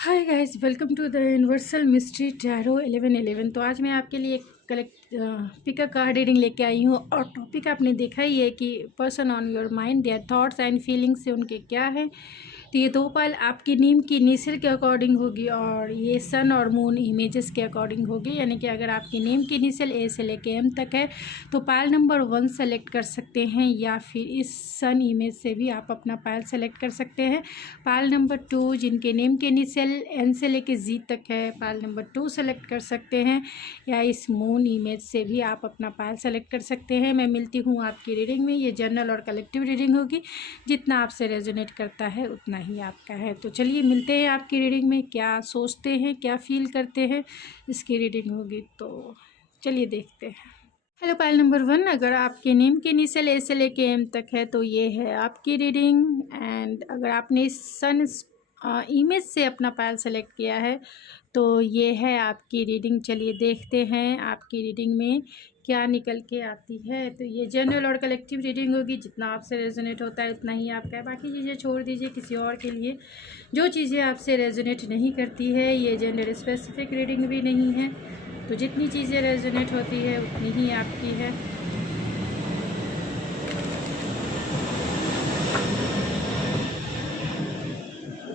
Hi guys, welcome to the universal mystery tarot 1111। तो आज मैं आपके लिए पिक अ कार्ड रीडिंग लेके आई हूँ और टॉपिक आपने देखा ही है कि person on your mind, their thoughts and feelings से उनके क्या है। तो ये दो पाल आपकी नीम की इनिशियल के अकॉर्डिंग होगी और ये सन और मून इमेजेस के अकॉर्डिंग होगी। यानी कि अगर आपकी नीम की इनिशियल ए से लेके एम तक है तो पायल नंबर 1 सेलेक्ट कर सकते हैं, या फिर इस सन इमेज से भी आप अपना पायल सेलेक्ट कर सकते हैं। पायल नंबर 2 जिनके नेम के इनिशियल एन से लेके जी तक है, पायल नंबर 2 सेलेक्ट कर सकते हैं, या इस मून इमेज से भी आप अपना पायल सेलेक्ट कर सकते हैं। मैं मिलती हूँ आपकी रीडिंग में। ये जनरल और कलेक्टिव रीडिंग होगी, जितना आपसे रेजोनेट करता है उतना ही आपका है। तो चलिए मिलते हैं आपकी रीडिंग में। क्या सोचते हैं, क्या फील करते हैं, इसकी रीडिंग होगी। तो चलिए देखते हैं। हेलो पायल नंबर 1, अगर आपके नेम के इनिशियल ए से लेके एम तक है तो ये है आपकी रीडिंग। एंड अगर आपने सन इमेज से अपना पायल सेलेक्ट किया है तो ये है आपकी रीडिंग। चलिए देखते हैं आपकी रीडिंग में क्या निकल के आती है। तो ये जनरल और कलेक्टिव रीडिंग होगी, जितना आपसे रेजोनेट होता है उतना ही आपका है। बाकी चीज़ें छोड़ दीजिए किसी और के लिए। जो चीज़ें आपसे रेजोनेट नहीं करती है, ये जेंडर स्पेसिफिक रीडिंग भी नहीं है, तो जितनी चीज़ें रेजोनेट होती है उतनी ही आपकी है।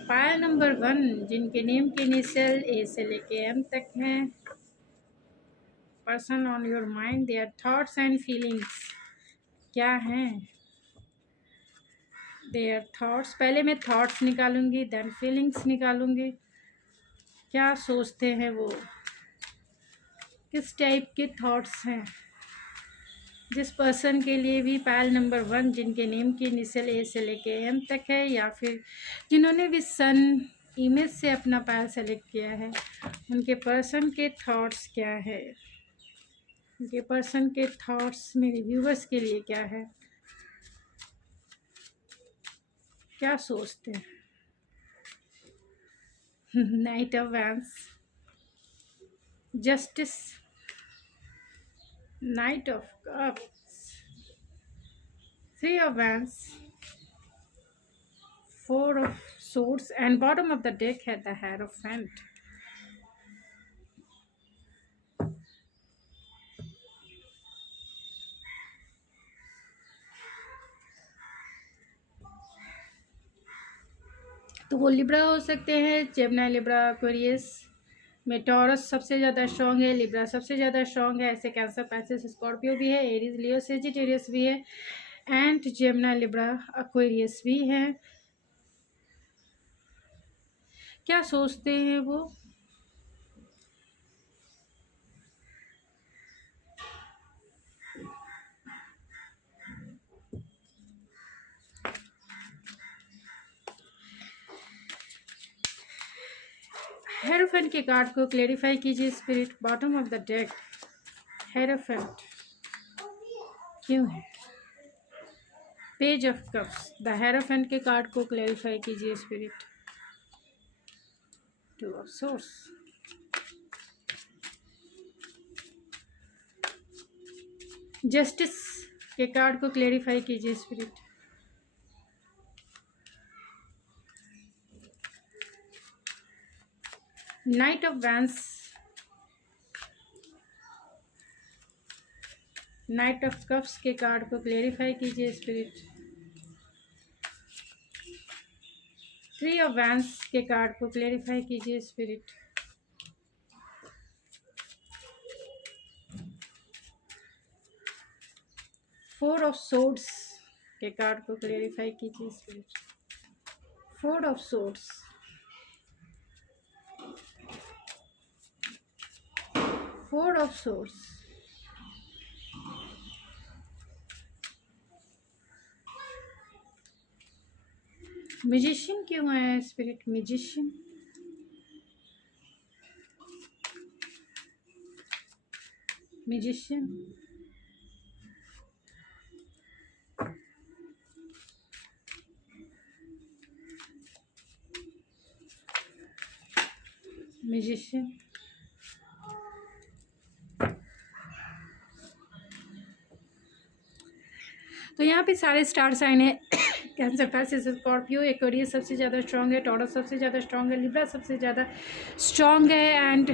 पायल नंबर 1 जिनके नेम के इनिशियल ए से लेके एम तक हैं, person on your mind, their thoughts and feelings क्या हैं। देयर थॉट्स, पहले मैं थॉट्स निकालूंगी, देन फीलिंग्स निकालूंगी। क्या सोचते हैं वो, किस टाइप के थॉट्स हैं। जिस पर्सन के लिए भी पायल नंबर 1 जिनके नेम की इनिशियल ए से लेके एम तक है, या फिर जिन्होंने भी सन इमेज से अपना पायल सेलेक्ट किया है, उनके पर्सन के थॉट्स क्या है। उनके पर्सन के थॉट्स मेरे व्यूवर्स के लिए क्या है, क्या सोचते हैं। Night of vents, justice, night of cups, three of vents, four of swords, and bottom of the deck है the Hierophant। तो वो लिब्रा हो सकते हैं, जेमिनी, लिब्रा, एक्वेरियस में टॉरस सबसे ज़्यादा स्ट्रॉन्ग है, लिब्रा सबसे ज़्यादा स्ट्रॉन्ग है, ऐसे कैंसर, पैसिस, स्कॉर्पियो भी है, एरीज, लियो, सेजिटेरियस भी है, एंड जेमिनी, लिब्रा, एक्वेरियस भी है। क्या सोचते हैं वो, हेरोफेंट के कार्ड को क्लेरिफाई कीजिए spirit. Bottom of the deck hierophant क्यों है। Page of cups, the hierophant के कार्ड को क्लेरिफाई कीजिए spirit. Two of source, justice के कार्ड को क्लेरिफाई कीजिए spirit. Night of vents, night of cups के कार्ड को क्लेरिफाई कीजिए स्पिरिट। थ्री ऑफ वैंस के कार्ड को क्लेरिफाई कीजिए स्पिरिट। फोर ऑफ सोर्ड्स के कार्ड को क्लेरिफाई कीजिए spirit. Four of swords, four of swords, magician क्यों आया है स्पिरिट। Magician, magician, magician. तो यहाँ पे सारे स्टार साइन है कैंसर फैसिस स्कॉर्पियो, एक्वेरियस सबसे ज़्यादा स्ट्रॉन्ग है, टॉरस सबसे ज़्यादा स्ट्रॉन्ग है, लिब्रा सबसे ज़्यादा स्ट्रॉन्ग है, एंड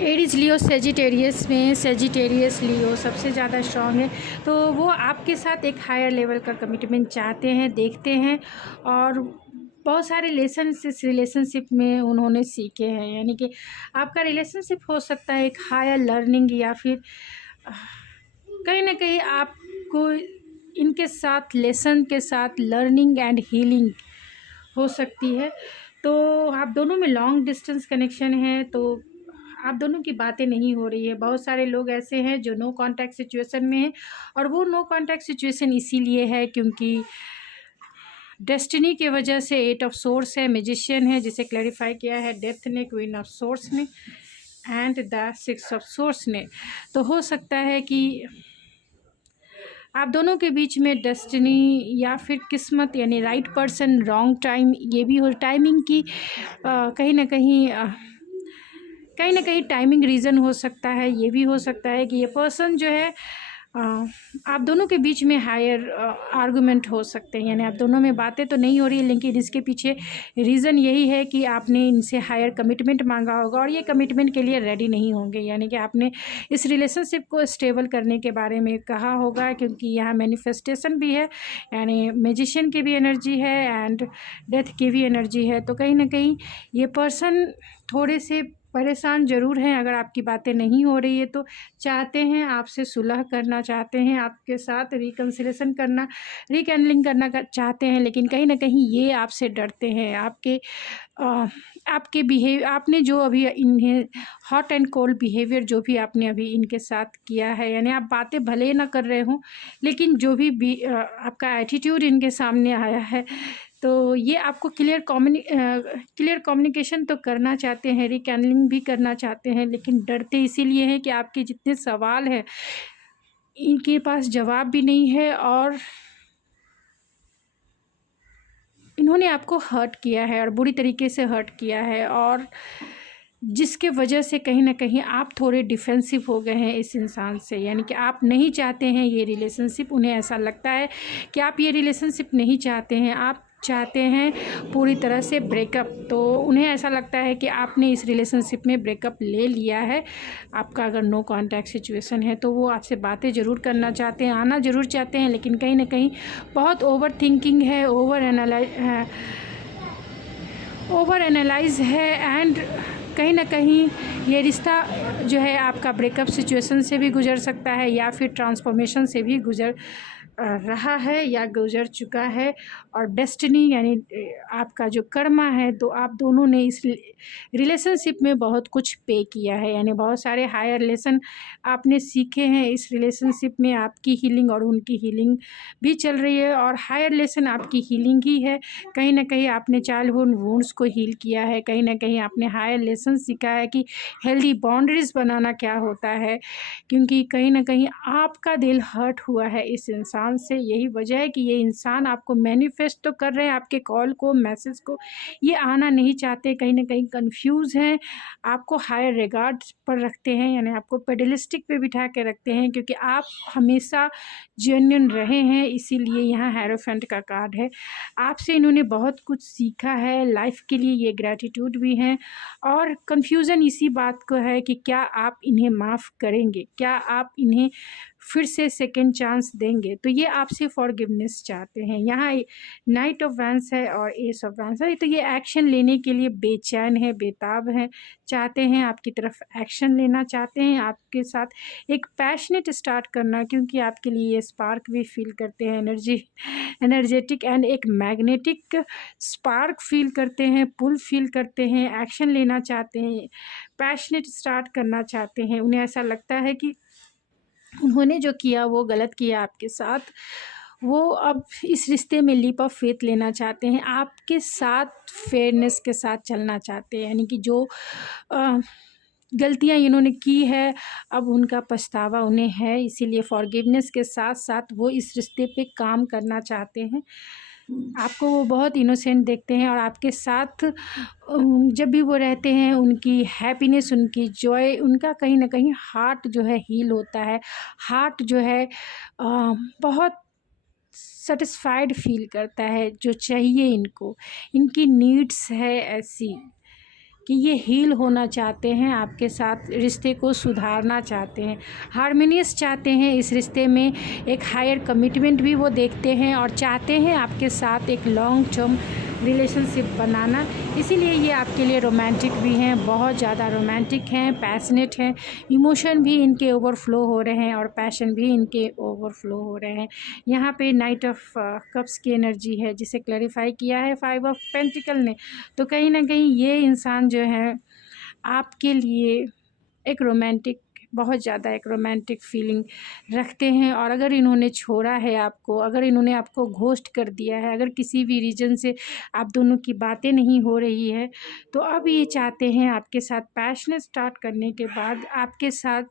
एरीज लियो सेजिटेरियस में सेजिटेरियस लियो सबसे ज़्यादा स्ट्रॉन्ग है। तो वो आपके साथ एक हायर लेवल का कमिटमेंट चाहते हैं, देखते हैं, और बहुत सारे लेसन इस रिलेशनशिप में उन्होंने सीखे हैं। यानी कि आपका रिलेशनशिप हो सकता है एक हायर लर्निंग, या फिर कहीं ना कहीं आपको इनके साथ लेसन के साथ लर्निंग एंड हीलिंग हो सकती है। तो आप दोनों में लॉन्ग डिस्टेंस कनेक्शन है, तो आप दोनों की बातें नहीं हो रही है। बहुत सारे लोग ऐसे हैं जो नो कांटेक्ट सिचुएशन में हैं, और वो नो कांटेक्ट सिचुएशन इसीलिए है क्योंकि डेस्टिनी की वजह से 8 ऑफ सोर्स है, मैजिशियन है जिसे क्लैरिफाई किया है डेथ ने, क्वीन ऑफ सोर्स ने, एंड द 6 ऑफ सोर्स ने। तो हो सकता है कि आप दोनों के बीच में डेस्टिनी या फिर किस्मत, यानी राइट पर्सन रॉन्ग टाइम, ये भी हो टाइमिंग की कहीं ना कहीं टाइमिंग रीज़न हो सकता है। ये भी हो सकता है कि ये पर्सन जो है आप दोनों के बीच में हायर आर्गुमेंट हो सकते हैं, यानी आप दोनों में बातें तो नहीं हो रही है, लेकिन इसके पीछे रीज़न यही है कि आपने इनसे हायर कमिटमेंट मांगा होगा और ये कमिटमेंट के लिए रेडी नहीं होंगे। यानी कि आपने इस रिलेशनशिप को स्टेबल करने के बारे में कहा होगा, क्योंकि यहाँ मैनिफेस्टेशन भी है, यानी मैजिशियन की भी एनर्जी है एंड डेथ की भी एनर्जी है। तो कहीं ना कहीं ये पर्सन थोड़े से परेशान ज़रूर हैं। अगर आपकी बातें नहीं हो रही है तो चाहते हैं आपसे सुलह करना, चाहते हैं आपके साथ रिकन्सिलेशन करना, रिकैंडलिंग करना चाहते हैं, लेकिन कहीं ना कहीं ये आपसे डरते हैं। आपके बिहेव आपने जो अभी इन्हें हॉट एंड कोल्ड बिहेवियर जो भी आपने अभी इनके साथ किया है, यानी आप बातें भले ना कर रहे हों, लेकिन जो भी आपका एटीट्यूड इनके सामने आया है, तो ये आपको क्लियर कम्युनिकेशन तो करना चाहते हैं, रिकैंडलिंग भी करना चाहते हैं, लेकिन डरते इसीलिए हैं कि आपके जितने सवाल हैं इनके पास जवाब भी नहीं है, और इन्होंने आपको हर्ट किया है और बुरी तरीके से हर्ट किया है, और जिसके वजह से कहीं ना कहीं आप थोड़े डिफेंसिव हो गए हैं इस इंसान से। यानी कि आप नहीं चाहते हैं ये रिलेशनशिप, उन्हें ऐसा लगता है कि आप ये रिलेशनशिप नहीं चाहते हैं, आप चाहते हैं पूरी तरह से ब्रेकअप। तो उन्हें ऐसा लगता है कि आपने इस रिलेशनशिप में ब्रेकअप ले लिया है। आपका अगर नो कांटेक्ट सिचुएशन है तो वो आपसे बातें ज़रूर करना चाहते हैं, आना ज़रूर चाहते हैं, लेकिन कहीं ना कहीं बहुत ओवर थिंकिंग है, ओवर एनालाइज है, एंड कहीं ना कहीं ये रिश्ता जो है आपका ब्रेकअप सिचुएशन से भी गुजर सकता है, या फिर ट्रांसफॉर्मेशन से भी गुजर रहा है या गुजर चुका है। और डेस्टिनी यानी आपका जो कर्मा है, तो आप दोनों ने इस रिलेशनशिप में बहुत कुछ पे किया है, यानी बहुत सारे हायर लेसन आपने सीखे हैं इस रिलेशनशिप में। आपकी हीलिंग और उनकी हीलिंग भी चल रही है, और हायर लेसन आपकी हीलिंग ही है। कहीं ना कहीं आपने चाइल्डहुड वुंड्स को हील किया है, कहीं ना कहीं आपने हायर लेसन सीखा है कि हेल्दी बाउंड्रीज बनाना क्या होता है, क्योंकि कहीं ना कहीं आपका दिल हर्ट हुआ है इस इंसान से। यही वजह है कि ये इंसान आपको मैनिफेस्ट तो कर रहे हैं, आपके कॉल को, मैसेज को, ये आना नहीं चाहते, कहीं ना कहीं कंफ्यूज हैं, आपको हायर रिगार्ड पर रखते हैं, यानी आपको पेडलिस्टिक पे बिठा के रखते हैं, क्योंकि आप हमेशा जेन्युइन रहे हैं। इसीलिए यहाँ हेरोफेंट का कार्ड है। आपसे इन्होंने बहुत कुछ सीखा है लाइफ के लिए, ये ग्रैटिट्यूड भी हैं, और कन्फ्यूज़न इसी बात को है कि क्या आप इन्हें माफ़ करेंगे, क्या आप इन्हें फिर से सेकेंड चांस देंगे। तो ये आपसे फॉरगिवनेस चाहते हैं। यहाँ नाइट ऑफ वैंस है और एस ऑफ वैंस है, तो ये एक्शन लेने के लिए बेचैन है, बेताब हैं, चाहते हैं आपकी तरफ एक्शन लेना, चाहते हैं आपके साथ एक पैशनेट स्टार्ट करना, क्योंकि आपके लिए ये स्पार्क भी फील करते हैं, एनर्जेटिक एंड एक मैग्नेटिक स्पार्क फील करते हैं, पुल फील करते हैं, एक्शन लेना चाहते हैं, पैशनेट स्टार्ट करना चाहते हैं। उन्हें ऐसा लगता है कि उन्होंने जो किया वो गलत किया आपके साथ, वो अब इस रिश्ते में लीप ऑफ फेथ लेना चाहते हैं, आपके साथ फेयरनेस के साथ चलना चाहते हैं। यानी कि जो गलतियां इन्होंने की है, अब उनका पछतावा उन्हें है, इसीलिए फॉरगिवनेस के साथ साथ वो इस रिश्ते पे काम करना चाहते हैं। आपको वो बहुत इनोसेंट देखते हैं, और आपके साथ जब भी वो रहते हैं उनकी हैप्पीनेस, उनकी जॉय, उनका कहीं ना कहीं हार्ट जो है हील होता है, हार्ट जो है बहुत सेटिस्फाइड फील करता है, जो चाहिए इनको, इनकी नीड्स है ऐसी कि ये हील होना चाहते हैं, आपके साथ रिश्ते को सुधारना चाहते हैं, हार्मोनियस चाहते हैं इस रिश्ते में, एक हायर कमिटमेंट भी वो देखते हैं और चाहते हैं आपके साथ एक लॉन्ग टर्म रिलेशनशिप बनाना। इसीलिए ये आपके लिए रोमांटिक भी हैं, बहुत ज़्यादा रोमांटिक हैं, पैशनेट हैं, इमोशन भी इनके ओवरफ्लो हो रहे हैं और पैशन भी इनके ओवरफ्लो हो रहे हैं। यहाँ पे नाइट ऑफ कप्स की एनर्जी है जिसे क्लैरिफाई किया है 5 ऑफ पेंटिकल ने। तो कहीं ना कहीं ये इंसान जो है आपके लिए एक रोमांटिक, बहुत ज़्यादा एक रोमांटिक फीलिंग रखते हैं। और अगर इन्होंने छोड़ा है आपको, अगर इन्होंने आपको घोस्ट कर दिया है, अगर किसी भी रीज़न से आप दोनों की बातें नहीं हो रही है, तो अब ये चाहते हैं आपके साथ पैशन स्टार्ट करने के बाद आपके साथ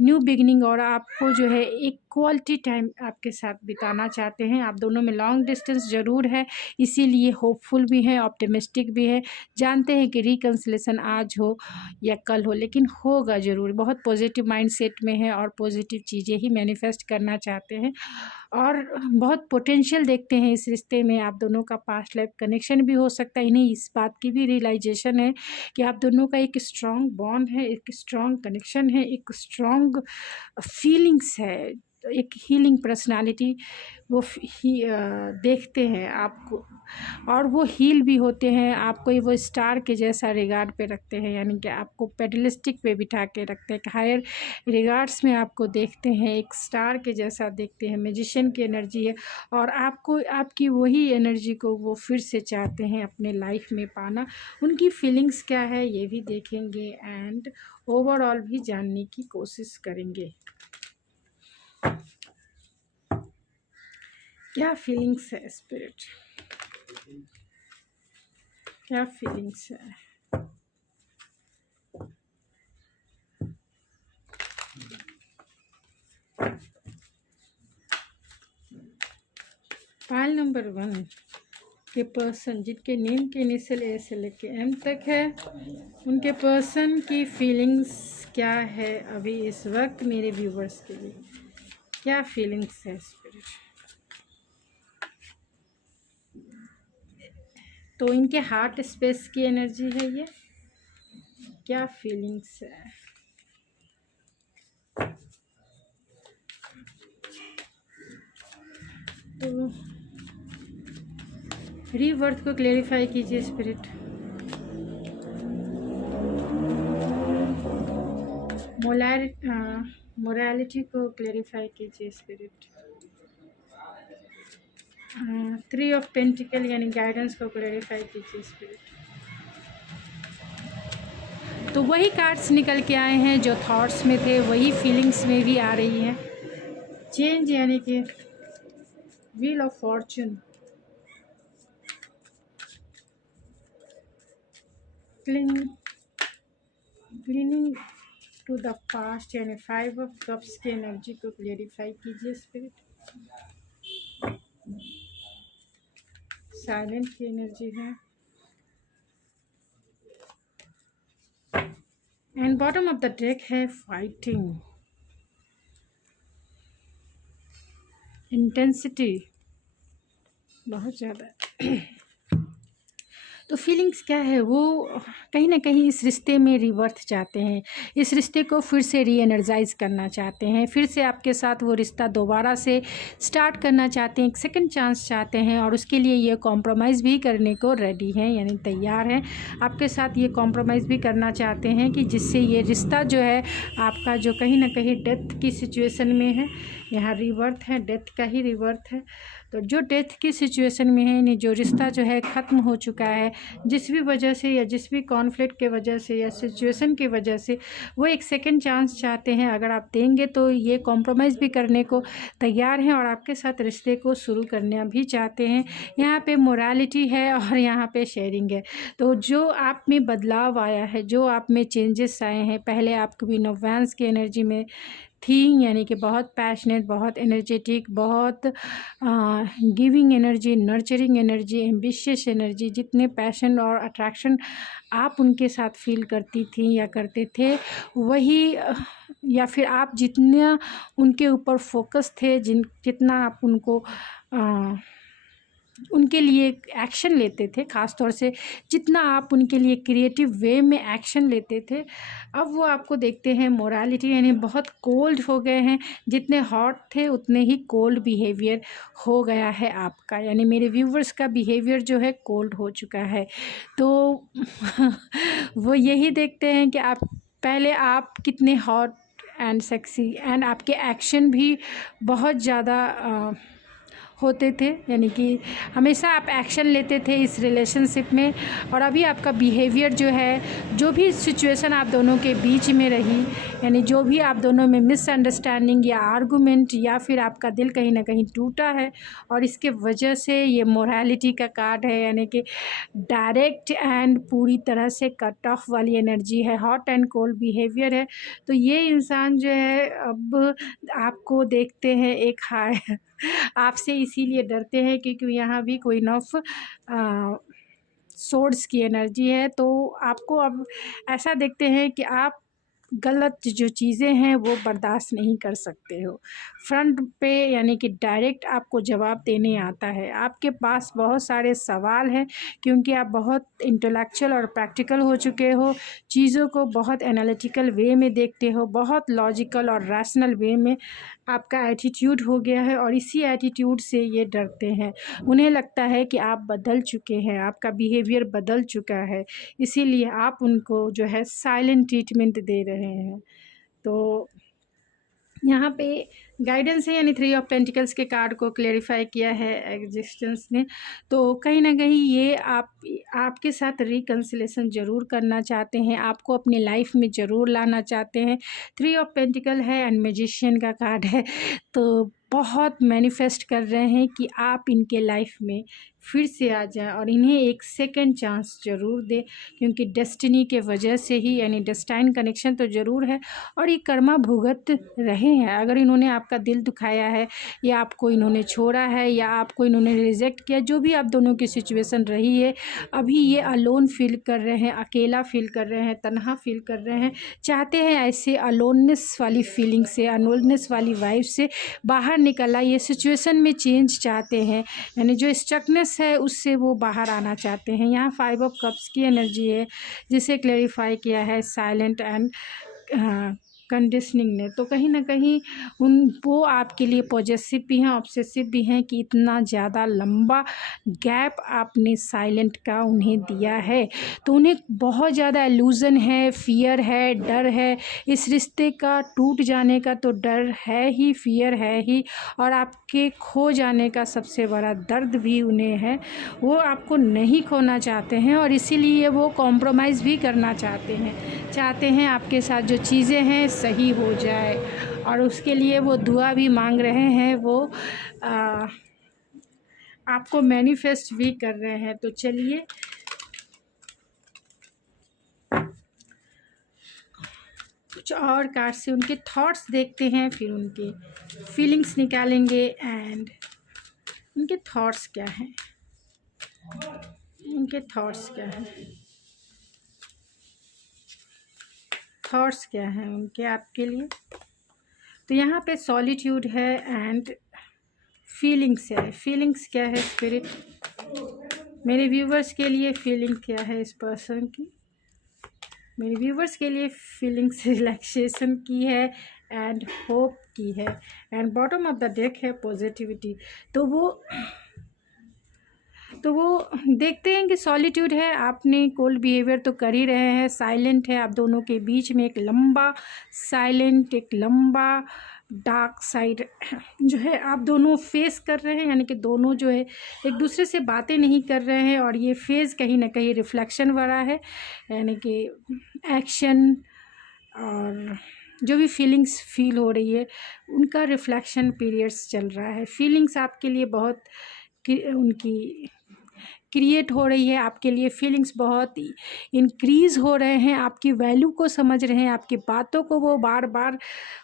न्यू बिगिनिंग, और आपको जो है एक क्वालिटी टाइम आपके साथ बिताना चाहते हैं। आप दोनों में लॉन्ग डिस्टेंस ज़रूर है, इसीलिए होपफुल भी है, ऑप्टिमिस्टिक भी है, जानते हैं कि रिकन्सिलेशन आज हो या कल हो, लेकिन होगा ज़रूर। बहुत पॉजिटिव माइंडसेट में है और पॉजिटिव चीज़ें ही मैनिफेस्ट करना चाहते हैं और बहुत पोटेंशियल देखते हैं इस रिश्ते में। आप दोनों का पास्ट लाइफ कनेक्शन भी हो सकता है, इन्हें इस बात की भी रियलाइजेशन है कि आप दोनों का एक स्ट्रॉन्ग बॉन्ड है, एक स्ट्रॉन्ग कनेक्शन है, एक स्ट्रॉन्ग फीलिंग्स है, तो एक हीलिंग पर्सनालिटी वो देखते हैं आपको, और वो हील भी होते हैं। आपको वो स्टार के जैसा रिगार्ड पे रखते हैं, यानी कि आपको पेडलिस्टिक पे बिठा के रखते हैं, हायर रिगार्ड्स में आपको देखते हैं, एक स्टार के जैसा देखते हैं। मैजिशियन की एनर्जी है और आपको आपकी वही एनर्जी को वो फिर से चाहते हैं अपने लाइफ में पाना। उनकी फीलिंग्स क्या है ये भी देखेंगे एंड ओवरऑल भी जानने की कोशिश करेंगे। क्या फीलिंग्स है स्पिरिट, क्या फीलिंग्स है? फाइल नंबर 1 के पर्सन जिनके नेम के इनिशियल ए से लेके एम तक है, उनके पर्सन की फीलिंग्स क्या है अभी इस वक्त मेरे व्यूवर्स के लिए? क्या फीलिंग्स है स्पिरिट? तो इनके हार्ट स्पेस की एनर्जी है ये, क्या फीलिंग्स है? तो रीबर्थ को क्लेरिफाई कीजिए स्पिरिट। मोरालिटी को क्लेरिफाई कीजिए स्पिरिट। 3 ऑफ पेंटिकल यानी गाइडेंस को क्लेरिफाई कीजिए स्पिरिट। तो वही कार्ड्स निकल के आए हैं जो थॉट्स में थे, वही फीलिंग्स में भी आ रही हैं। चेंज यानी कि wheel of fortune, cleaning to the past यानी 5 ऑफ कप्स की एनर्जी को क्लेरिफाई कीजिए स्पिरिट। साइलेंट की एनर्जी है and bottom of the deck है फाइटिंग, इंटेंसिटी बहुत ज़्यादा। तो फीलिंग्स क्या है, वो कहीं ना कहीं इस रिश्ते में रिवर्थ चाहते हैं, इस रिश्ते को फिर से री एनर्जाइज करना चाहते हैं, फिर से आपके साथ वो रिश्ता दोबारा से स्टार्ट करना चाहते हैं, एक सेकंड चांस चाहते हैं और उसके लिए ये कॉम्प्रोमाइज़ भी करने को रेडी हैं, यानी तैयार हैं। आपके साथ ये कॉम्प्रोमाइज़ भी करना चाहते हैं कि जिससे ये रिश्ता जो है आपका, जो कहीं ना कहीं डेथ की सिचुएशन में है, यहाँ रिवर्थ है, डेथ का ही रिवर्थ है। तो जो डेथ की सिचुएशन में है, यानी जो रिश्ता जो है ख़त्म हो चुका है, जिस भी वजह से या जिस भी कॉन्फ्लिक्ट के वजह से या सिचुएशन की वजह से, वो एक सेकंड चांस चाहते हैं। अगर आप देंगे तो ये कॉम्प्रोमाइज़ भी करने को तैयार हैं और आपके साथ रिश्ते को शुरू करना भी चाहते हैं। यहाँ पे मोरालिटी है और यहाँ पे शेयरिंग है। तो जो आप में बदलाव आया है, जो आप में चेंजेस आए हैं, पहले आप कभी नोवेंस की एनर्जी में थी, यानी कि बहुत पैशनेट, बहुत एनर्जेटिक, बहुत giving energy, nurturing energy, ambitious energy, जितने पैशन और अट्रैक्शन आप उनके साथ फील करती थी या करते थे, वही या फिर आप जितना उनके ऊपर फोकस थे, जितना आप उनको उनके लिए एक्शन लेते थे, ख़ास तौर से जितना आप उनके लिए क्रिएटिव वे में एक्शन लेते थे, अब वो आपको देखते हैं मोरालिटी यानी बहुत कोल्ड हो गए हैं। जितने हॉट थे उतने ही कोल्ड बिहेवियर हो गया है आपका, यानी मेरे व्यूवर्स का बिहेवियर जो है कोल्ड हो चुका है। तो वो यही देखते हैं कि पहले आप कितने हॉट एंड सेक्सी एंड आपके एक्शन भी बहुत ज़्यादा होते थे, यानी कि हमेशा आप एक्शन लेते थे इस रिलेशनशिप में। और अभी आपका बिहेवियर जो है, जो भी सिचुएशन आप दोनों के बीच में रही, यानी जो भी आप दोनों में मिसअंडरस्टैंडिंग या आर्गुमेंट या फिर आपका दिल कहीं ना कहीं टूटा है, और इसके वजह से ये मोरालिटी का कार्ड है, यानी कि डायरेक्ट एंड पूरी तरह से कट ऑफ वाली एनर्जी है, हॉट एंड कोल्ड बिहेवियर है। तो ये इंसान जो है अब आपको देखते हैं एक हाय आपसे इसीलिए डरते हैं क्योंकि यहाँ भी क्वीन ऑफ सोर्ड्स की एनर्जी है। तो आपको अब ऐसा देखते हैं कि आप गलत जो चीज़ें हैं वो बर्दाश्त नहीं कर सकते हो। फ्रंट पे यानी कि डायरेक्ट आपको जवाब देने आता है। आपके पास बहुत सारे सवाल हैं क्योंकि आप बहुत इंटेलेक्चुअल और प्रैक्टिकल हो चुके हो, चीज़ों को बहुत एनालिटिकल वे में देखते हो, बहुत लॉजिकल और रैशनल वे में आपका एटीट्यूड हो गया है, और इसी एटीट्यूड से ये डरते हैं। उन्हें लगता है कि आप बदल चुके हैं, आपका बिहेवियर बदल चुका है, इसीलिए आप उनको जो है साइलेंट ट्रीटमेंट दे रहे हैं। तो यहाँ पे गाइडेंस है, यानी 3 ऑफ पेंटिकल्स के कार्ड को क्लेरिफाई किया है एग्जिस्टेंस ने। तो कहीं ना कहीं ये आपके साथ रिकन्सिलेशन ज़रूर करना चाहते हैं, आपको अपनी लाइफ में ज़रूर लाना चाहते हैं। 3 ऑफ पेंटिकल है एंड मैजिशियन का कार्ड है, तो बहुत मैनिफेस्ट कर रहे हैं कि आप इनके लाइफ में फिर से आ जाएं और इन्हें एक सेकंड चांस ज़रूर दें, क्योंकि डेस्टिनी के वजह से ही, यानी डेस्टाइन कनेक्शन तो ज़रूर है और ये कर्मा भुगत रहे हैं। अगर इन्होंने आपका दिल दुखाया है, या आपको इन्होंने छोड़ा है, या आपको इन्होंने रिजेक्ट किया, जो भी आप दोनों की सिचुएशन रही है, अभी ये अलोन फील कर रहे हैं, अकेला फील कर रहे हैं, तन्हा फील कर रहे हैं, चाहते हैं ऐसे अलोननेस वाली फीलिंग से, अलोननेस वाली वाइब से बाहर निकल आए, ये सिचुएशन में चेंज चाहते हैं, यानी जो स्टकनेस है उससे वो बाहर आना चाहते हैं। यहाँ 5 ऑफ कप्स की एनर्जी है जिसे क्लेरिफाई किया है साइलेंट एंड कंडीशनिंग ने। तो कहीं ना कहीं वो आपके लिए पॉजेसिव भी हैं, ऑब्सेसिव भी हैं कि इतना ज़्यादा लंबा गैप आपने साइलेंट का उन्हें दिया है, तो उन्हें बहुत ज़्यादा इल्यूज़न है, फियर है, डर है, इस रिश्ते का टूट जाने का तो डर है ही, फियर है ही, और आपके खो जाने का सबसे बड़ा दर्द भी उन्हें है। वो आपको नहीं खोना चाहते हैं और इसीलिए वो कॉम्प्रोमाइज़ भी करना चाहते हैं आपके साथ जो चीज़ें हैं सही हो जाए, और उसके लिए वो दुआ भी मांग रहे हैं, वो आपको मैनिफेस्ट भी कर रहे हैं। तो चलिए कुछ और कार्ड से उनके थॉट्स देखते हैं, फिर उनके फीलिंग्स निकालेंगे एंड उनके थॉट्स क्या हैं, उनके थॉट्स क्या हैं, थॉट्स क्या हैं उनके आपके लिए। तो यहाँ पे सॉलिट्यूड है एंड फीलिंग्स है। फीलिंग्स क्या है स्पिरिट, मेरे व्यूवर्स के लिए फीलिंग क्या है इस पर्सन की, मेरे व्यूवर्स के लिए फीलिंग्स रिलैक्सेशन की है एंड होप की है, and bottom of the deck है पॉजिटिविटी। तो वो देखते हैं कि सॉलिट्यूड है, आपने कोल्ड बिहेवियर तो कर ही रहे हैं, साइलेंट है, आप दोनों के बीच में एक लंबा साइलेंट, एक लंबा डार्क साइड जो है आप दोनों फेस कर रहे हैं, यानी कि दोनों जो है एक दूसरे से बातें नहीं कर रहे हैं, और ये फेज़ कहीं ना कहीं रिफ्लेक्शन वाला है, यानी कि एक्शन और जो भी फीलिंग्स फील हो रही है उनका रिफ्लेक्शन पीरियड्स चल रहा है। फीलिंग्स आपके लिए बहुत उनकी क्रिएट हो रही है आपके लिए, फीलिंग्स बहुत इंक्रीज़ हो रहे हैं, आपकी वैल्यू को समझ रहे हैं, आपकी बातों को वो बार बार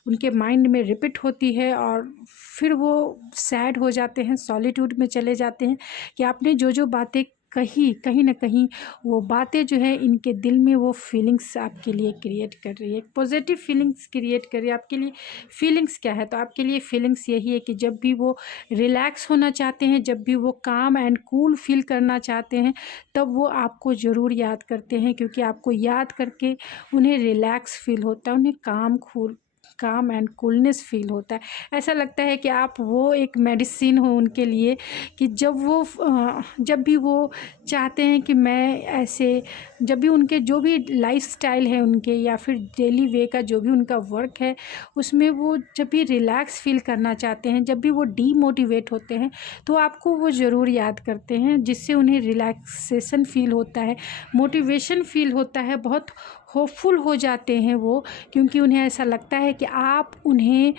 उनके माइंड में रिपीट होती है और फिर वो सैड हो जाते हैं, सॉलिट्यूड में चले जाते हैं कि आपने जो जो बातें कहीं कहीं ना कहीं वो बातें जो है इनके दिल में वो फीलिंग्स आपके लिए क्रिएट कर रही है, पॉजिटिव फीलिंग्स क्रिएट कर रही है आपके लिए। फीलिंग्स क्या है, तो आपके लिए फीलिंग्स यही है कि जब भी वो रिलैक्स होना चाहते हैं, जब भी वो काम एंड कूल फील करना चाहते हैं, तब वो आपको ज़रूर याद करते हैं, क्योंकि आपको याद करके उन्हें रिलैक्स फील होता है, उन्हें काम एंड कूलनेस फील होता है। ऐसा लगता है कि आप वो एक मेडिसिन हो उनके लिए, कि जब भी वो चाहते हैं कि मैं ऐसे, जब भी उनके जो भी लाइफस्टाइल है उनके या फिर डेली वे का जो भी उनका वर्क है, उसमें वो जब भी रिलैक्स फील करना चाहते हैं, जब भी वो डीमोटिवेट होते हैं, तो आपको वो ज़रूर याद करते हैं, जिससे उन्हें रिलैक्सेशन फील होता है, मोटिवेशन फील होता है, बहुत होपफुल हो जाते हैं वो, क्योंकि उन्हें ऐसा लगता है कि आप उन्हें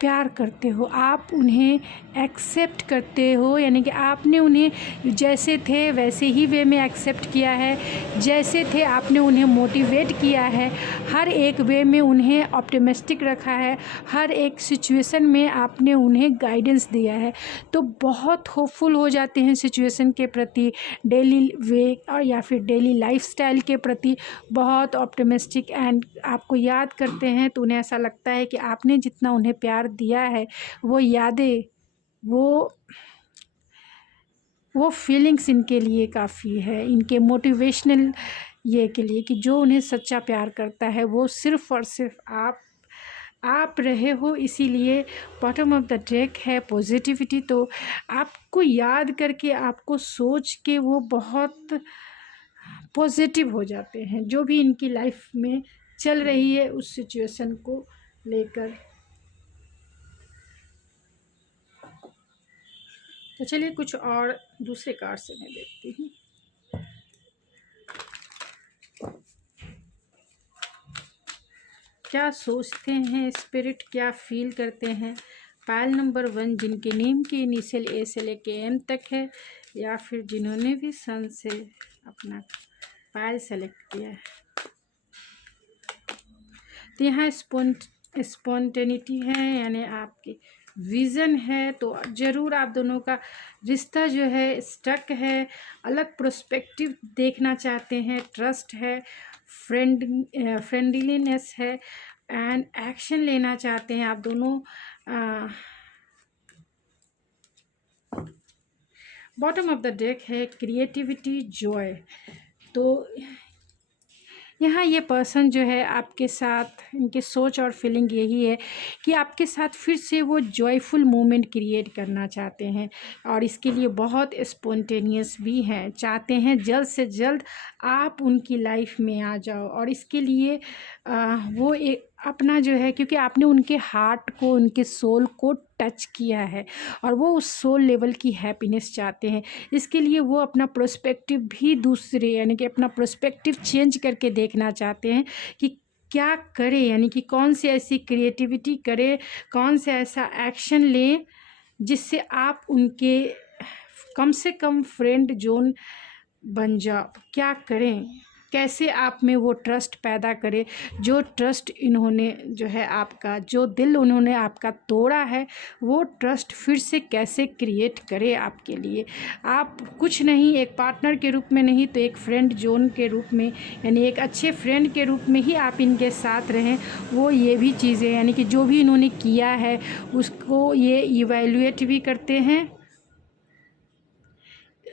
प्यार करते हो, आप उन्हें एक्सेप्ट करते हो, यानी कि आपने उन्हें जैसे थे वैसे ही वे में एक्सेप्ट किया है, जैसे थे आपने उन्हें मोटिवेट किया है, हर एक वे में उन्हें ऑप्टिमिस्टिक रखा है, हर एक सिचुएशन में आपने उन्हें गाइडेंस दिया है, तो बहुत होपफुल हो जाते हैं सिचुएशन के प्रति, डेली वे और या फिर डेली लाइफस्टाइल के प्रति बहुत ऑप्टिमिस्टिक, एंड आपको याद करते हैं तो उन्हें ऐसा लगता है कि आपने जितना उन्हें प्यार दिया है, वो यादें, वो फीलिंग्स इनके लिए काफ़ी है, इनके मोटिवेशनल ये के लिए, कि जो उन्हें सच्चा प्यार करता है वो सिर्फ़ और सिर्फ आप रहे हो। इसीलिए बॉटम ऑफ द डेक है पॉजिटिविटी, तो आपको याद करके, आपको सोच के वो बहुत पॉजिटिव हो जाते हैं, जो भी इनकी लाइफ में चल रही है उस सिचुएशन को लेकर। तो चलिए कुछ और दूसरे कार्ड से मैं देखती हूँ। क्या सोचते हैं स्पिरिट, क्या फील करते हैं पायल नंबर 1, जिनके नेम की इनिशियल ए से लेके एम तक है, या फिर जिन्होंने भी सन से अपना पायल सेलेक्ट किया है। तो यहाँ स्पॉन्टेनिटी है, यानी आपकी विज़न है, तो ज़रूर आप दोनों का रिश्ता जो है स्टक है, अलग प्रोस्पेक्टिव देखना चाहते हैं, ट्रस्ट है, फ्रेंडलीनेस है, एंड एक्शन लेना चाहते हैं आप दोनों। बॉटम ऑफ द डेक है क्रिएटिविटी, जॉय। तो यहाँ ये पर्सन जो है आपके साथ, इनकी सोच और फीलिंग यही है कि आपके साथ फिर से वो जॉयफुल मोमेंट क्रिएट करना चाहते हैं, और इसके लिए बहुत स्पॉन्टेनियस भी हैं, चाहते हैं जल्द से जल्द आप उनकी लाइफ में आ जाओ, और इसके लिए वो एक अपना जो है, क्योंकि आपने उनके हार्ट को, उनके सोल को टच किया है, और वो उस सोल लेवल की हैप्पीनेस चाहते हैं। इसके लिए वो अपना प्रोस्पेक्टिव भी दूसरे, यानी कि अपना प्रोस्पेक्टिव चेंज करके देखना चाहते हैं कि क्या करें, यानी कि कौन सी ऐसी क्रिएटिविटी करें, कौन से ऐसा एक्शन लें जिससे आप उनके कम से कम फ्रेंड जोन बन जाओ। क्या करें, कैसे आप में वो ट्रस्ट पैदा करें, जो ट्रस्ट इन्होंने जो है आपका, जो दिल उन्होंने आपका तोड़ा है, वो ट्रस्ट फिर से कैसे क्रिएट करे आपके लिए। आप कुछ नहीं, एक पार्टनर के रूप में नहीं, तो एक फ्रेंड जोन के रूप में, यानी एक अच्छे फ्रेंड के रूप में ही आप इनके साथ रहें। वो ये भी चीज़ें, यानी कि जो भी इन्होंने किया है उसको ये इवैल्यूएट भी करते हैं,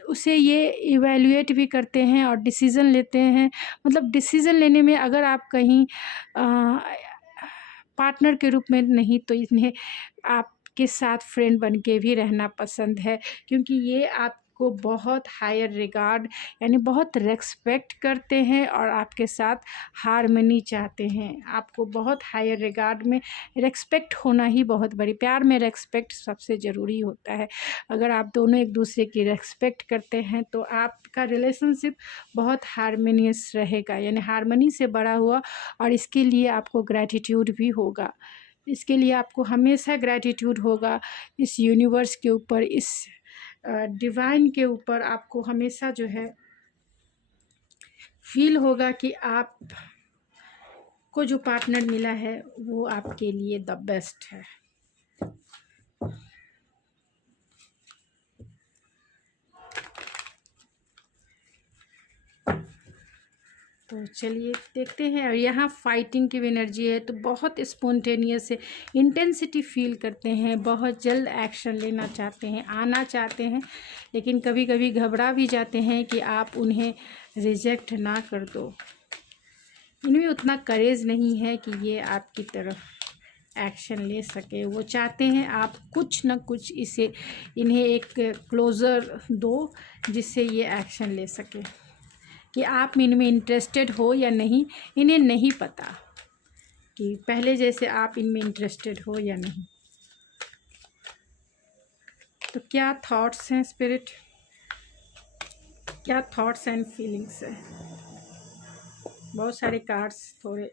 उसे ये इवैल्यूएट भी करते हैं और डिसीज़न लेते हैं। मतलब डिसीज़न लेने में अगर आप कहीं पार्टनर के रूप में नहीं, तो इन्हें आपके साथ फ्रेंड बन के भी रहना पसंद है, क्योंकि ये आपको बहुत हायर रिगार्ड, यानी बहुत रेस्पेक्ट करते हैं, और आपके साथ हारमनी चाहते हैं। आपको बहुत हायर रिगार्ड में रेस्पेक्ट होना ही बहुत बड़ी, प्यार में रेस्पेक्ट सबसे ज़रूरी होता है। अगर आप दोनों एक दूसरे की रेस्पेक्ट करते हैं तो आपका रिलेशनशिप बहुत हारमोनियस रहेगा, यानी हारमनी से बड़ा हुआ, और इसके लिए आपको ग्रैटिट्यूड भी होगा। इसके लिए आपको हमेशा ग्रैटिट्यूड होगा इस यूनिवर्स के ऊपर, इस डिवाइन के ऊपर आपको हमेशा जो है फील होगा कि आप को जो पार्टनर मिला है वो आपके लिए द बेस्ट है। तो चलिए देखते हैं। और यहाँ फाइटिंग की भी एनर्जी है, तो बहुत स्पॉन्टेनियस है, इंटेंसिटी फील करते हैं, बहुत जल्द एक्शन लेना चाहते हैं, आना चाहते हैं, लेकिन कभी कभी घबरा भी जाते हैं कि आप उन्हें रिजेक्ट ना कर दो। इनमें उतना करेज नहीं है कि ये आपकी तरफ एक्शन ले सके। वो चाहते हैं आप कुछ ना कुछ इन्हें एक क्लोज़र दो जिससे ये एक्शन ले सके। कि आप इनमें इंटरेस्टेड हो या नहीं, इन्हें नहीं पता कि पहले जैसे आप इनमें इंटरेस्टेड हो या नहीं। तो क्या थॉट्स हैं स्पिरिट, क्या थॉट्स एंड फीलिंग्स है? बहुत सारे कार्ड्स थोड़े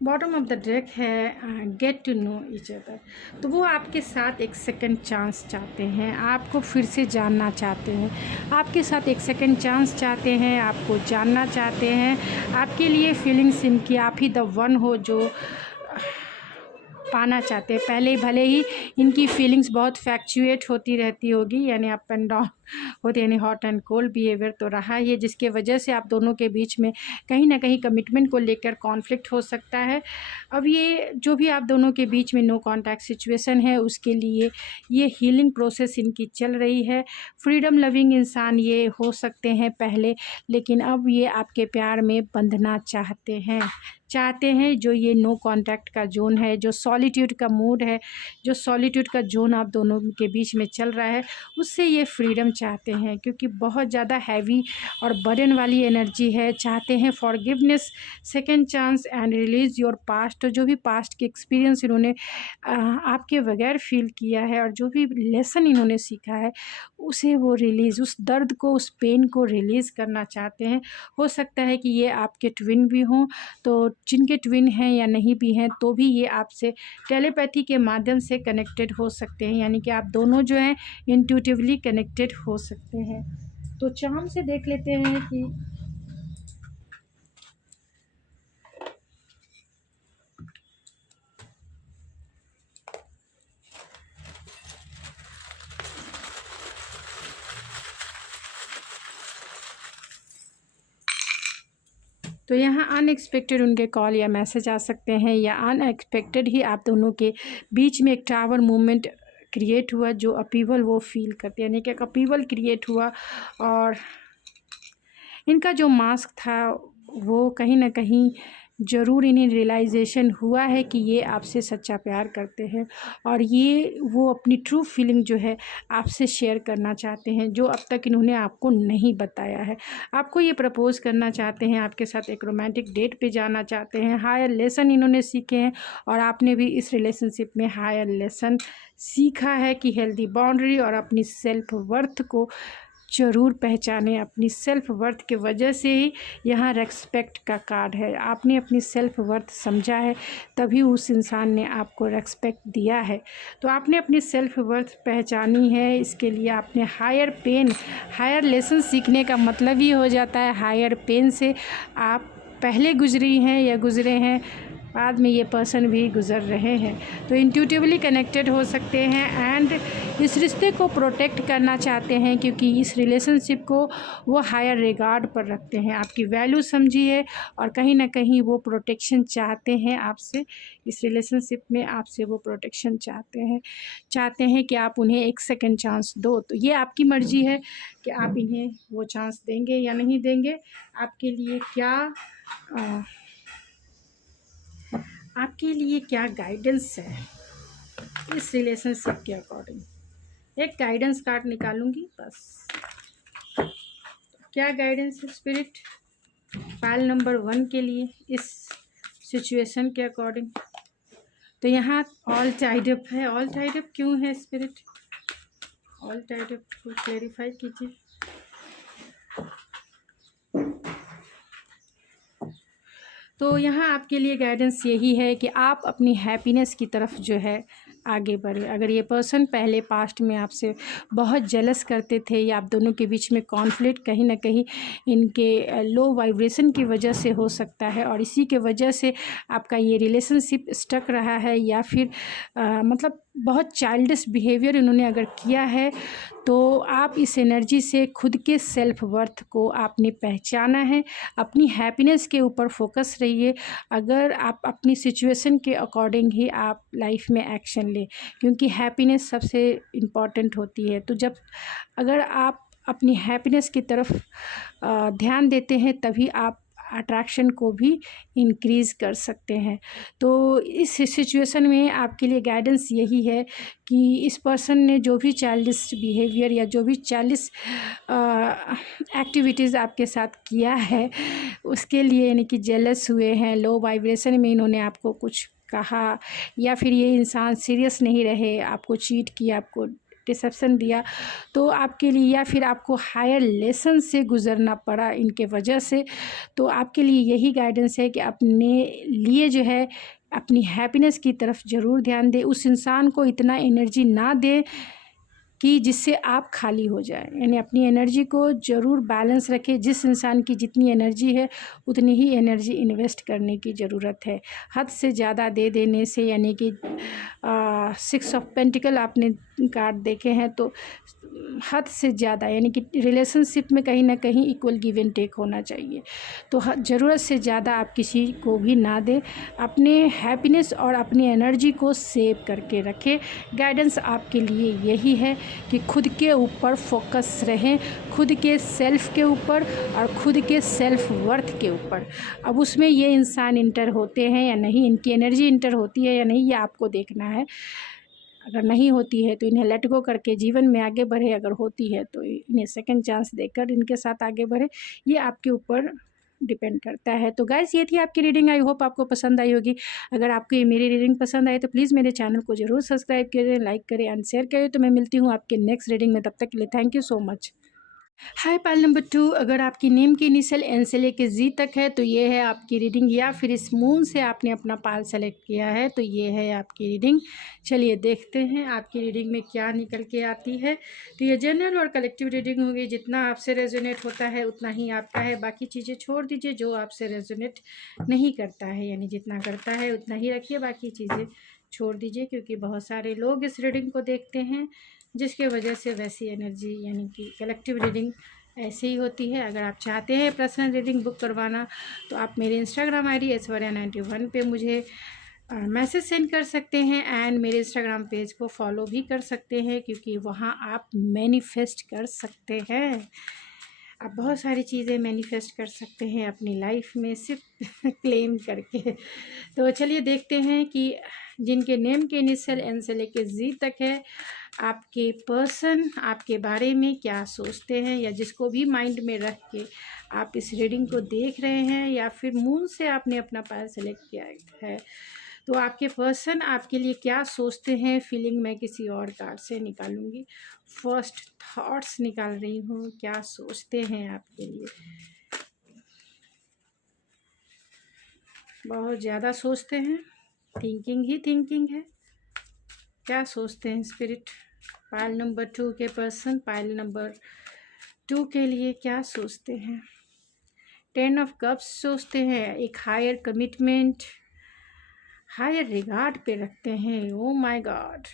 बॉटम ऑफ द डेक है get to know each other. तो वो आपके साथ एक सेकंड चांस चाहते हैं, आपको फिर से जानना चाहते हैं, आपके साथ एक सेकंड चांस चाहते हैं, आपको जानना चाहते हैं। आपके लिए फीलिंग्स इनकी आप ही द वन हो जो पाना चाहते हैं। पहले भले ही इनकी फीलिंग्स बहुत फ्लैक्चुएट होती रहती होगी, यानी अप एंड डाउन होते, यानी हॉट एंड कोल्ड बिहेवियर तो रहा ही है, जिसके वजह से आप दोनों के बीच में कहीं ना कहीं कमिटमेंट को लेकर कॉन्फ्लिक्ट हो सकता है। अब ये जो भी आप दोनों के बीच में नो कॉन्टैक्ट सिचुएशन है, उसके लिए ये हीलिंग प्रोसेस इनकी चल रही है। फ्रीडम लविंग इंसान ये हो सकते हैं पहले, लेकिन अब ये आपके प्यार में बंधना चाहते हैं जो ये नो कॉन्टैक्ट का जोन है, जो सॉलिट्यूड का मूड है, जो सॉलिट्यूड का जोन आप दोनों के बीच में चल रहा है, उससे ये फ्रीडम चाहते हैं। क्योंकि बहुत ज़्यादा हैवी और बर्डन वाली एनर्जी है। चाहते हैं forgiveness, second chance and release your past. तो जो भी पास्ट के एक्सपीरियंस इन्होंने आपके बगैर फील किया है और जो भी लेसन इन्होंने सीखा है, उसे वो रिलीज़, उस दर्द को, उस पेन को रिलीज़ करना चाहते हैं। हो सकता है कि ये आपके ट्विन भी हों, तो जिनके ट्विन हैं या नहीं भी हैं तो भी ये आपसे टेलीपैथी के माध्यम से कनेक्टेड हो सकते हैं, यानी कि आप दोनों जो हैं इंट्यूटिवली कनेक्टेड हो सकते हैं। तो चार्म से देख लेते हैं कि तो यहाँ अनएक्सपेक्टेड उनके कॉल या मैसेज आ सकते हैं, या अनएक्सपेक्टेड ही आप दोनों के बीच में एक टावर मूवमेंट क्रिएट हुआ, जो अपीवल वो फील करते हैं, यानी कि एक अपीवल क्रिएट हुआ। और इनका जो मास्क था वो कहीं ना कहीं ज़रूर इन्हें रियलाइजेशन हुआ है कि ये आपसे सच्चा प्यार करते हैं, और ये वो अपनी ट्रू फीलिंग जो है आपसे शेयर करना चाहते हैं, जो अब तक इन्होंने आपको नहीं बताया है। आपको ये प्रपोज़ करना चाहते हैं, आपके साथ एक रोमांटिक डेट पे जाना चाहते हैं। हायर लेसन इन्होंने सीखे हैं, और आपने भी इस रिलेशनशिप में हायर लेसन सीखा है कि हेल्दी बाउंड्री और अपनी सेल्फ वर्थ को ज़रूर पहचाने। अपनी सेल्फ वर्थ के वजह से ही यहाँ रेस्पेक्ट का कार्ड है। आपने अपनी सेल्फ वर्थ समझा है, तभी उस इंसान ने आपको रेस्पेक्ट दिया है। तो आपने अपनी सेल्फ वर्थ पहचानी है, इसके लिए आपने हायर पेन, हायर लेसन सीखने का मतलब ही हो जाता है हायर पेन से आप पहले गुजरी हैं या गुजरे हैं, बाद में ये पर्सन भी गुज़र रहे हैं। तो इंट्यूटिवली कनेक्टेड हो सकते हैं, एंड इस रिश्ते को प्रोटेक्ट करना चाहते हैं, क्योंकि इस रिलेशनशिप को वो हायर रिगार्ड पर रखते हैं। आपकी वैल्यू समझिए, और कहीं ना कहीं वो प्रोटेक्शन चाहते हैं आपसे। इस रिलेशनशिप में आपसे वो प्रोटेक्शन चाहते हैं कि आप उन्हें एक सेकंड चांस दो। तो ये आपकी मर्ज़ी है कि आप इन्हें वो चांस देंगे या नहीं देंगे। आपके लिए क्या गाइडेंस है इस रिलेशनशिप के अकॉर्डिंग। एक गाइडेंस कार्ड निकालूंगी बस। क्या गाइडेंस है स्पिरिट पाइल नंबर 1 के लिए इस सिचुएशन के अकॉर्डिंग। तो यहाँ ऑल टाइड अप है। ऑल टाइड अप क्यों है स्पिरिट? ऑल टाइटल को क्लेरिफाई कीजिए। तो यहाँ आपके लिए गाइडेंस यही है कि आप अपनी हैप्पीनेस की तरफ जो है आगे बढ़े। अगर ये पर्सन पहले पास्ट में आपसे बहुत जेलस करते थे या आप दोनों के बीच में कॉन्फ्लिक्ट कहीं ना कहीं इनके लो वाइब्रेशन की वजह से हो सकता है और इसी के वजह से आपका ये रिलेशनशिप स्टक रहा है, या फिर मतलब बहुत चाइल्डिश बिहेवियर इन्होंने अगर किया है, तो आप इस एनर्जी से खुद के सेल्फ वर्थ को आपने पहचाना है। अपनी हैप्पीनेस के ऊपर फोकस रहिए। अगर आप अपनी सिचुएशन के अकॉर्डिंग ही आप लाइफ में एक्शन लें, क्योंकि हैप्पीनेस सबसे इम्पॉर्टेंट होती है। तो जब अगर आप अपनी हैप्पीनेस की तरफ ध्यान देते हैं, तभी आप अट्रैक्शन को भी इंक्रीज़ कर सकते हैं। तो इस सिचुएशन में आपके लिए गाइडेंस यही है कि इस पर्सन ने जो भी चाइल्डिश बिहेवियर या जो भी चाइल्डिश एक्टिविटीज़ आपके साथ किया है, उसके लिए यानी कि जेलस हुए हैं, लो वाइब्रेशन में इन्होंने आपको कुछ कहा, या फिर ये इंसान सीरियस नहीं रहे, आपको चीट किया, आपको डिसेप्शन दिया, तो आपके लिए, या फिर आपको हायर लेसन से गुज़रना पड़ा इनके वजह से, तो आपके लिए यही गाइडेंस है कि अपने लिए जो है अपनी हैप्पीनेस की तरफ ज़रूर ध्यान दें। उस इंसान को इतना एनर्जी ना दें कि जिससे आप खाली हो जाए, यानी अपनी एनर्जी को ज़रूर बैलेंस रखें। जिस इंसान की जितनी एनर्जी है उतनी ही एनर्जी इन्वेस्ट करने की ज़रूरत है। हद से ज़्यादा दे देने से, यानी कि 6 ऑफ पेंटिकल आपने कार्ड देखे हैं, तो हद से ज़्यादा यानी कि रिलेशनशिप में कहीं ना कहीं इक्वल गिव एंड टेक होना चाहिए। तो ज़रूरत से ज़्यादा आप किसी को भी ना दें। अपने हैप्पीनेस और अपनी एनर्जी को सेव करके रखें। गाइडेंस आपके लिए यही है कि खुद के ऊपर फोकस रहें, खुद के सेल्फ के ऊपर और खुद के सेल्फ वर्थ के ऊपर। अब उसमें ये इंसान इंटर होते हैं या नहीं, इनकी एनर्जी इंटर होती है या नहीं, ये आपको देखना है। अगर नहीं होती है तो इन्हें लेट गो करके जीवन में आगे बढ़े, अगर होती है तो इन्हें सेकंड चांस देकर इनके साथ आगे बढ़े। ये आपके ऊपर डिपेंड करता है। तो गाइस, ये थी आपकी रीडिंग। आई होप आपको पसंद आई होगी। अगर आपको ये मेरी रीडिंग पसंद आई तो प्लीज़ मेरे चैनल को ज़रूर सब्सक्राइब करें, लाइक करें एंड शेयर करें। तो मैं मिलती हूँ आपके नेक्स्ट रीडिंग में, तब तक के लिए thank you so much. Hi pile number 2, अगर आपकी नेम की इनिशियल एन से लेके जी तक है तो ये है आपकी रीडिंग, या फिर इस मून से आपने अपना पाल सेलेक्ट किया है तो ये है आपकी रीडिंग। चलिए देखते हैं आपकी रीडिंग में क्या निकल के आती है। तो ये जनरल और कलेक्टिव रीडिंग होगी। जितना आपसे रेजोनेट होता है उतना ही आपका है, बाकी चीज़ें छोड़ दीजिए। जो आपसे रेजोनेट नहीं करता है, यानी जितना करता है उतना ही रखिए, बाकी चीज़ें छोड़ दीजिए, क्योंकि बहुत सारे लोग इस रीडिंग को देखते हैं जिसके वजह से वैसी एनर्जी, यानी कि कलेक्टिव रीडिंग ऐसे ही होती है। अगर आप चाहते हैं पर्सनल रीडिंग बुक करवाना तो आप मेरे इंस्टाग्राम ID ऐश्वर्या91 पे मुझे मैसेज सेंड कर सकते हैं एंड मेरे इंस्टाग्राम पेज को फॉलो भी कर सकते हैं, क्योंकि वहाँ आप मैनिफेस्ट कर सकते हैं। आप बहुत सारी चीज़ें मैनिफेस्ट कर सकते हैं अपनी लाइफ में सिर्फ क्लेम करके। तो चलिए देखते हैं कि जिनके नेम के इनिशियल एन से लेके जी तक है, आपके पर्सन आपके बारे में क्या सोचते हैं, या जिसको भी माइंड में रख के आप इस रीडिंग को देख रहे हैं, या फिर मून से आपने अपना पायल सेलेक्ट किया है, तो आपके पर्सन आपके लिए क्या सोचते हैं। फीलिंग मैं किसी और कार्ड से निकालूंगी। फर्स्ट थॉट्स निकाल रही हूँ, क्या सोचते हैं आपके लिए। बहुत ज़्यादा सोचते हैं, थिंकिंग ही थिंकिंग है। क्या सोचते हैं स्पिरिट पाइल नंबर 2 के पर्सन, पाइल नंबर 2 के लिए क्या सोचते हैं। 10 ऑफ कप्स सोचते हैं, एक हायर कमिटमेंट, हायर रिगार्ड पे रखते हैं। ओ माय गॉड,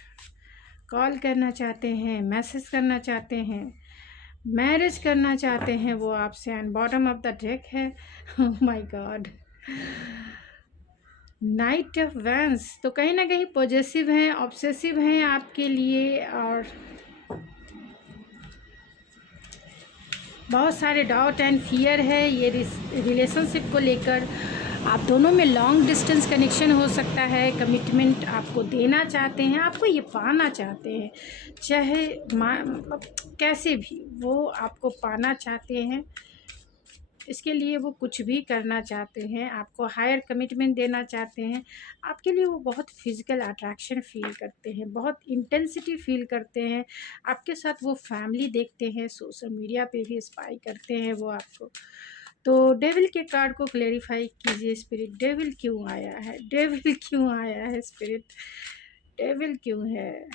कॉल करना चाहते हैं, मैसेज करना चाहते हैं, मैरिज करना चाहते हैं वो आपसे, and bottom of the deck है। Oh my God, knight of wands. तो कहीं ना कहीं पॉजेसिव हैं, ऑब्सेसिव हैं आपके लिए, और बहुत सारे डाउट एंड फियर है ये रिलेशनशिप को लेकर। आप दोनों में लॉन्ग डिस्टेंस कनेक्शन हो सकता है। कमिटमेंट आपको देना चाहते हैं, आपको ये पाना चाहते हैं, चाहे कैसे भी वो आपको पाना चाहते हैं। इसके लिए वो कुछ भी करना चाहते हैं, आपको हायर कमिटमेंट देना चाहते हैं। आपके लिए वो बहुत फिज़िकल अट्रैक्शन फ़ील करते हैं, बहुत इंटेंसिटी फ़ील करते हैं। आपके साथ वो फैमिली देखते हैं, सोशल मीडिया पे भी स्पाई करते हैं वो आपको। तो डेविल के कार्ड को क्लेरिफाई कीजिए स्पिरिट, डेविल क्यों आया है, डेविल क्यों आया है स्पिरिट, डेविल क्यों है।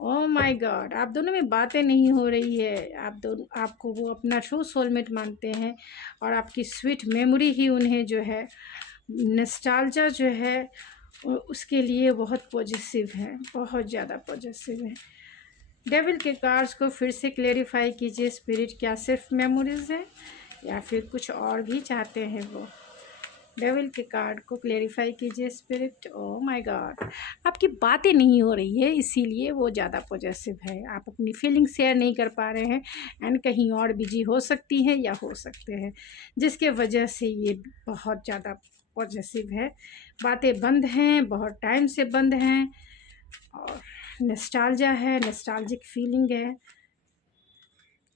ओह माय गॉड, आप दोनों में बातें नहीं हो रही है। आपको वो अपना ट्रू सोलमेट मानते हैं और आपकी स्वीट मेमोरी ही उन्हें जो है नॉस्टैल्जिया जो है उसके लिए बहुत पॉजिटिव है, बहुत ज़्यादा पॉजिटिव है। डेविल के कार्ड्स को फिर से क्लेरिफाई कीजिए स्पिरिट, क्या सिर्फ मेमोरीज है या फिर कुछ और भी चाहते हैं वो। डेविल के कार्ड को क्लेरिफाई कीजिए स्पिरिट। ओह माय गॉड, आपकी बातें नहीं हो रही है इसीलिए वो ज़्यादा पॉजिटिव है। आप अपनी फीलिंग शेयर नहीं कर पा रहे हैं एंड कहीं और बिजी हो सकती हैं या हो सकते हैं, जिसके वजह से ये बहुत ज़्यादा पॉजिटिव है। बातें बंद हैं, बहुत टाइम से बंद हैं और नॉस्टैल्जिया है, नॉस्टैल्जिक फीलिंग है।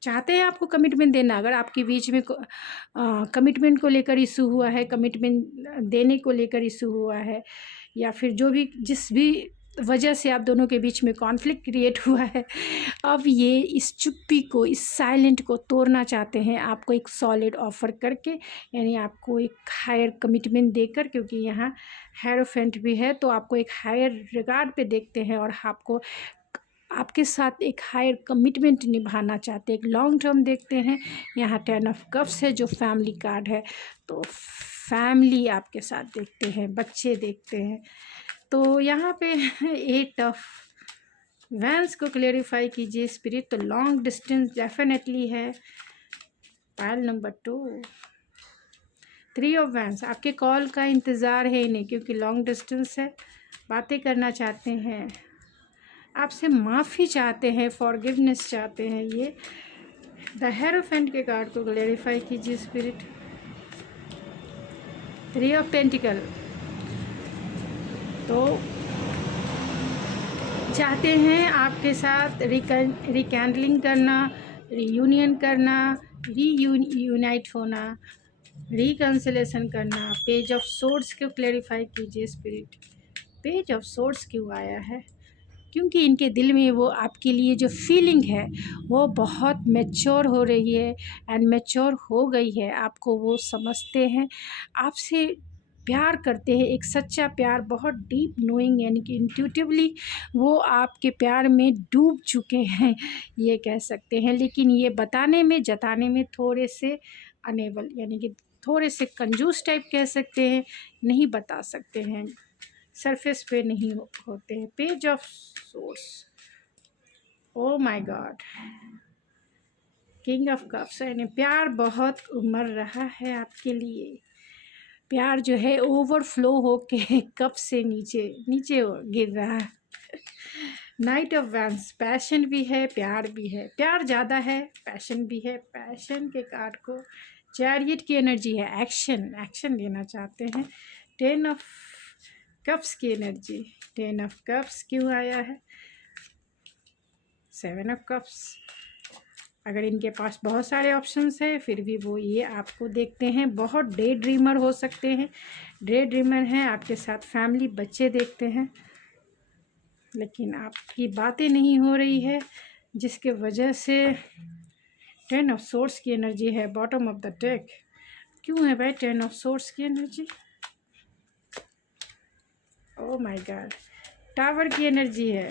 चाहते हैं आपको कमिटमेंट देना। अगर आपके बीच में कमिटमेंट को लेकर इशू हुआ है, कमिटमेंट देने को लेकर इशू हुआ है, या फिर जो भी जिस भी वजह से आप दोनों के बीच में कॉन्फ्लिक्ट क्रिएट हुआ है, अब ये इस चुप्पी को, इस साइलेंट को तोड़ना चाहते हैं आपको एक सॉलिड ऑफ़र करके, यानी आपको एक हायर कमिटमेंट देकर, क्योंकि यहाँ हेरोफेंट भी है तो आपको एक हायर रिगार्ड पे देखते हैं और आपको आपके साथ एक हायर कमिटमेंट निभाना चाहते हैं, एक लॉन्ग टर्म देखते हैं। यहाँ 10 ऑफ कप्स है जो फैमिली कार्ड है, तो फैमिली आपके साथ देखते हैं, बच्चे देखते हैं। तो यहाँ पे 8 ऑफ वैंस को क्लेरिफाई कीजिए स्पिरिट। तो लॉन्ग डिस्टेंस डेफिनेटली है। पाइल नंबर 2 3 ऑफ वैंस, आपके कॉल का इंतज़ार है इन्हें, क्योंकि लॉन्ग डिस्टेंस है, बातें करना चाहते हैं, आपसे माफ़ी चाहते हैं, फॉरगिवनेस चाहते हैं। ये द हेरोफेंट के कार्ड को क्लेरिफाई कीजिए स्पिरिट। 3 ऑफ पेंटिकल, तो चाहते हैं आपके साथ रिकैंडलिंग करना, रीयूनियन करना, रीयूनाइट होना, रिकन्सिलेशन करना। पेज ऑफ सोर्ड्स को क्लेरिफाई कीजिए स्पिरिट। पेज ऑफ सोर्ड्स क्यों आया है, क्योंकि इनके दिल में वो आपके लिए जो फीलिंग है वो बहुत मैच्योर हो रही है एंड मैच्योर हो गई है। आपको वो समझते हैं, आपसे प्यार करते हैं, एक सच्चा प्यार, बहुत डीप नोइंग, यानी कि इंट्यूटिवली वो आपके प्यार में डूब चुके हैं, ये कह सकते हैं। लेकिन ये बताने में, जताने में थोड़े से अनेबल, यानी कि थोड़े से कंजूस टाइप कह सकते हैं, नहीं बता सकते हैं, सरफेस पे नहीं होते हैं। Page of source, O my God, king of cups, यानी प्यार बहुत उमड़ रहा है आपके लिए। प्यार जो है ओवरफ्लो होके कप से नीचे नीचे गिर रहा है। नाइट ऑफ वैंस, पैशन भी है, प्यार भी है, प्यार ज़्यादा है, पैशन भी है। पैशन के कार्ड को चैरियट की एनर्जी है, एक्शन लेना चाहते हैं। 10 ऑफ कप्स की एनर्जी, 10 ऑफ कप्स क्यों आया है, 7 ऑफ कप्स। अगर इनके पास बहुत सारे ऑप्शंस हैं फिर भी वो ये आपको देखते हैं, बहुत डे ड्रीमर हो सकते हैं, डे ड्रीमर हैं, आपके साथ फैमिली, बच्चे देखते हैं, लेकिन आपकी बातें नहीं हो रही है, जिसके वजह से 10 ऑफ सोर्स की एनर्जी है बॉटम ऑफ द डेक। क्यों है भाई 10 ऑफ सोर्स की energy, oh my God, tower की एनर्जी है,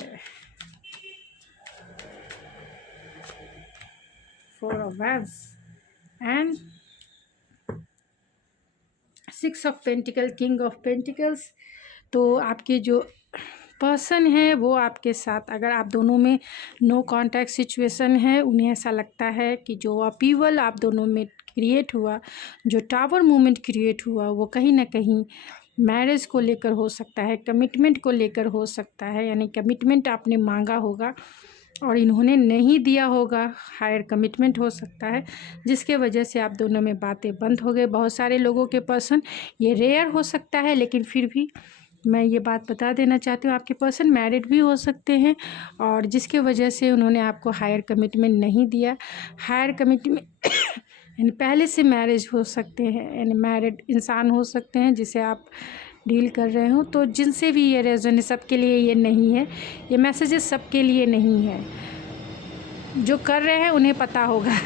4 of vents and 6 of pentacle, king of pentacles. तो आपके जो पर्सन है वो आपके साथ, अगर आप दोनों में नो कांटेक्ट सिचुएशन है, उन्हें ऐसा लगता है कि जो अपीवल आप दोनों में क्रिएट हुआ, जो टावर मूवमेंट क्रिएट हुआ, वो कहीं ना कहीं मैरिज को लेकर हो सकता है, कमिटमेंट को लेकर हो सकता है, यानी कमिटमेंट आपने मांगा होगा और इन्होंने नहीं दिया होगा, हायर कमिटमेंट हो सकता है, जिसके वजह से आप दोनों में बातें बंद हो गए। बहुत सारे लोगों के पर्सन, ये रेयर हो सकता है लेकिन फिर भी मैं ये बात बता देना चाहती हूँ, आपके पर्सन मैरिड भी हो सकते हैं और जिसके वजह से उन्होंने आपको हायर कमिटमेंट नहीं दिया। हायर कमिटमेंट यानी पहले से मैरिज हो सकते हैं, यानी मैरिड इंसान हो सकते हैं जिसे आप डील कर रहे हो। तो जिनसे भी ये रेजोनेट, सबके लिए ये नहीं है, ये मैसेजेस सबके लिए नहीं है, जो कर रहे हैं उन्हें पता होगा।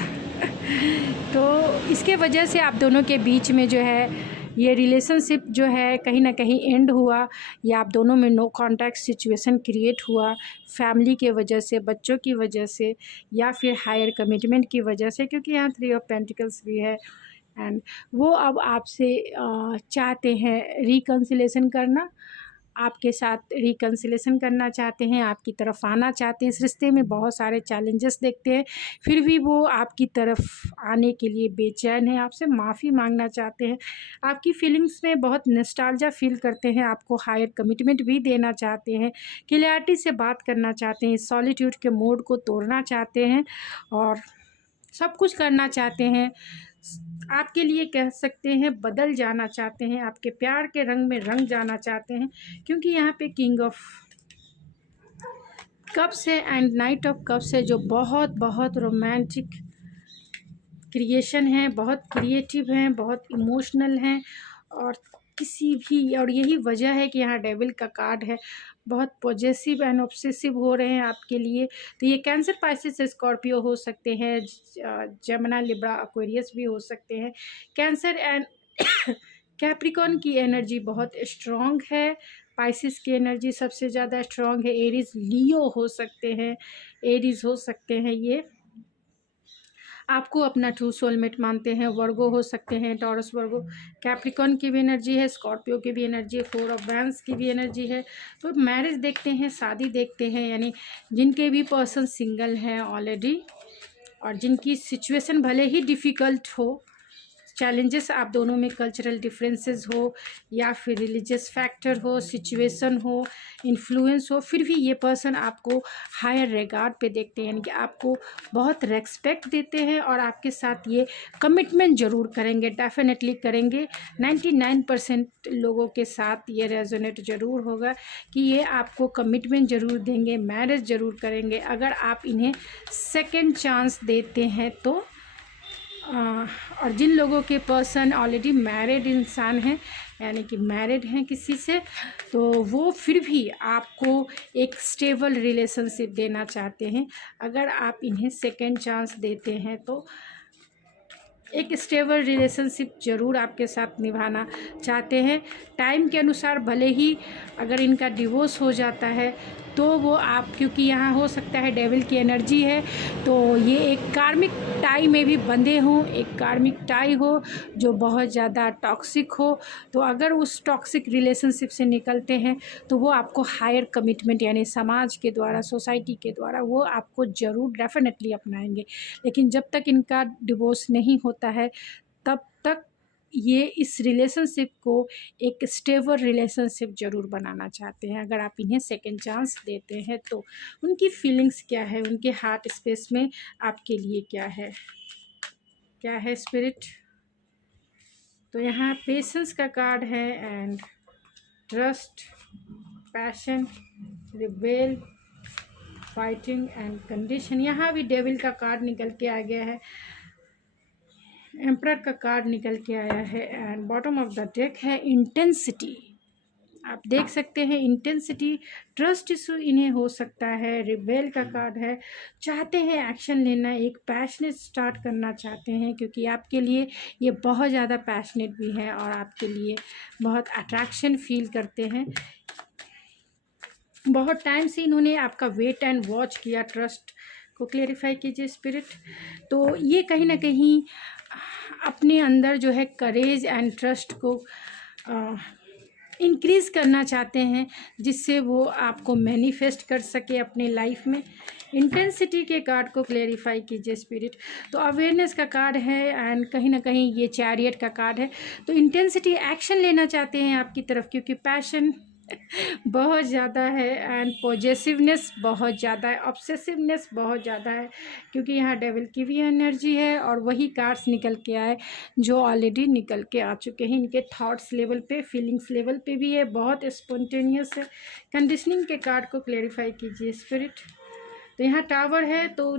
तो इसके वजह से आप दोनों के बीच में जो है ये रिलेशनशिप जो है कहीं ना कहीं एंड हुआ, या आप दोनों में नो कांटेक्ट सिचुएशन क्रिएट हुआ फैमिली के वजह से, बच्चों की वजह से, या फिर हायर कमिटमेंट की वजह से, क्योंकि यहाँ 3 ऑफ पेंटिकल्स भी है। एंड वो अब आपसे चाहते हैं रिकन्सिलेशन करना, आपके साथ रिकन्सिलेशन करना चाहते हैं, आपकी तरफ आना चाहते हैं। इस रिश्ते में बहुत सारे चैलेंजेस देखते हैं, फिर भी वो आपकी तरफ आने के लिए बेचैन है, आपसे माफ़ी मांगना चाहते हैं, आपकी फीलिंग्स में बहुत नॉस्टैल्जिया फील करते हैं, आपको हायर कमिटमेंट भी देना चाहते हैं, क्लैरिटी से बात करना चाहते हैं, सॉलिट्यूड के मोड को तोड़ना चाहते हैं और सब कुछ करना चाहते हैं। आपके लिए कह सकते हैं बदल जाना चाहते हैं, आपके प्यार के रंग में रंग जाना चाहते हैं, क्योंकि यहाँ पे किंग ऑफ कप्स है एंड नाइट ऑफ कप्स है, जो बहुत बहुत रोमांटिक क्रिएशन है, बहुत क्रिएटिव हैं, बहुत इमोशनल हैं, और किसी भी, और यही वजह है कि यहाँ डेविल का कार्ड है, बहुत पॉजेसिव एंड ऑब्सेसिव हो रहे हैं आपके लिए। तो ये कैंसर, पाइसेस, स्कॉर्पियो हो सकते हैं, जेमिनी, लिब्रा, एक्वेरियस भी हो सकते हैं। कैंसर एंड कैप्रिकॉर्न की एनर्जी बहुत स्ट्रॉन्ग है, पाइसेस की एनर्जी सबसे ज़्यादा स्ट्रॉन्ग है, एरीज, लियो हो सकते हैं, एरीज हो सकते हैं, ये आपको अपना ट्रू सोलमेट मानते हैं, वर्गो हो सकते हैं, टॉरस, वर्गो, कैप्रिकॉर्न की भी एनर्जी है, स्कॉर्पियो की भी एनर्जी है, 4 ऑफ वैंड्स की भी एनर्जी है। तो मैरिज देखते हैं, शादी देखते हैं, यानी जिनके भी पर्सन सिंगल हैं ऑलरेडी, और जिनकी सिचुएशन भले ही डिफ़िकल्ट हो, चैलेंजेस आप दोनों में कल्चरल डिफरेंसेस हो, या फिर रिलीजियस फैक्टर हो, सिचुएशन हो, इन्फ्लुएंस हो, फिर भी ये पर्सन आपको हायर रिगार्ड पे देखते हैं, यानी कि आपको बहुत रेस्पेक्ट देते हैं, और आपके साथ ये कमिटमेंट ज़रूर करेंगे, डेफिनेटली करेंगे। 99% लोगों के साथ ये रेजोनेट ज़रूर होगा कि ये आपको कमिटमेंट ज़रूर देंगे, मैरिज ज़रूर करेंगे, अगर आप इन्हें सेकेंड चांस देते हैं तो। और जिन लोगों के पर्सन ऑलरेडी मैरिड इंसान हैं, यानी कि मैरिड हैं किसी से, तो वो फिर भी आपको एक स्टेबल रिलेशनशिप देना चाहते हैं, अगर आप इन्हें सेकेंड चांस देते हैं तो। एक स्टेबल रिलेशनशिप ज़रूर आपके साथ निभाना चाहते हैं। टाइम के अनुसार भले ही अगर इनका डिवोर्स हो जाता है तो वो आप, क्योंकि यहाँ हो सकता है डेविल की एनर्जी है, तो ये एक कार्मिक टाई में भी बंधे हों, एक कार्मिक टाई हो जो बहुत ज़्यादा टॉक्सिक हो। तो अगर उस टॉक्सिक रिलेशनशिप से निकलते हैं तो वो आपको हायर कमिटमेंट, यानी समाज के द्वारा, सोसाइटी के द्वारा वो आपको ज़रूर डेफिनेटली अपनाएंगे। लेकिन जब तक इनका डिवोर्स नहीं होता है तब तक ये इस रिलेशनशिप को एक स्टेबल रिलेशनशिप ज़रूर बनाना चाहते हैं, अगर आप इन्हें सेकेंड चांस देते हैं तो। उनकी फीलिंग्स क्या है, उनके हार्ट स्पेस में आपके लिए क्या है स्पिरिट। तो यहाँ पेशेंस का कार्ड है and trust, passion, rebel, fighting and condition. यहाँ भी डेविल का कार्ड निकल के आ गया है, एम्परर का कार्ड निकल के आया है, and bottom of the deck है इंटेंसिटी। आप देख सकते हैं इंटेंसिटी, ट्रस्ट इशू इन्हें हो सकता है, रिबेल का कार्ड है, चाहते हैं एक्शन लेना, एक पैशनेट स्टार्ट करना चाहते हैं, क्योंकि आपके लिए ये बहुत ज़्यादा पैशनेट भी है और आपके लिए बहुत अट्रैक्शन फील करते हैं। बहुत टाइम से इन्होंने आपका वेट एंड वॉच किया, ट्रस्ट को क्लेरिफाई कीजिए स्पिरिट। तो ये कहीं ना कहीं अपने अंदर जो है करेज एंड ट्रस्ट को इंक्रीज़ करना चाहते हैं, जिससे वो आपको मैनिफेस्ट कर सके अपने लाइफ में। इंटेंसिटी के कार्ड को क्लेरिफाई कीजिए स्पिरिट। तो अवेयरनेस का कार्ड है एंड कहीं ना कहीं ये चैरियट का कार्ड है। तो इंटेंसिटी, एक्शन लेना चाहते हैं आपकी तरफ, क्योंकि पैशन बहुत ज़्यादा है एंड पॉजेसिवनेस बहुत ज़्यादा है, ऑब्सेसिवनेस बहुत ज़्यादा है, क्योंकि यहाँ डेविल की भी एनर्जी है और वही कार्ड्स निकल के आए जो ऑलरेडी निकल के आ चुके हैं। इनके थॉट्स लेवल पे, फीलिंग्स लेवल पे भी है, बहुत स्पॉन्टेनियस है। कंडीशनिंग के कार्ड को क्लेरिफाई कीजिए स्पिरिट। तो यहाँ टावर है, तो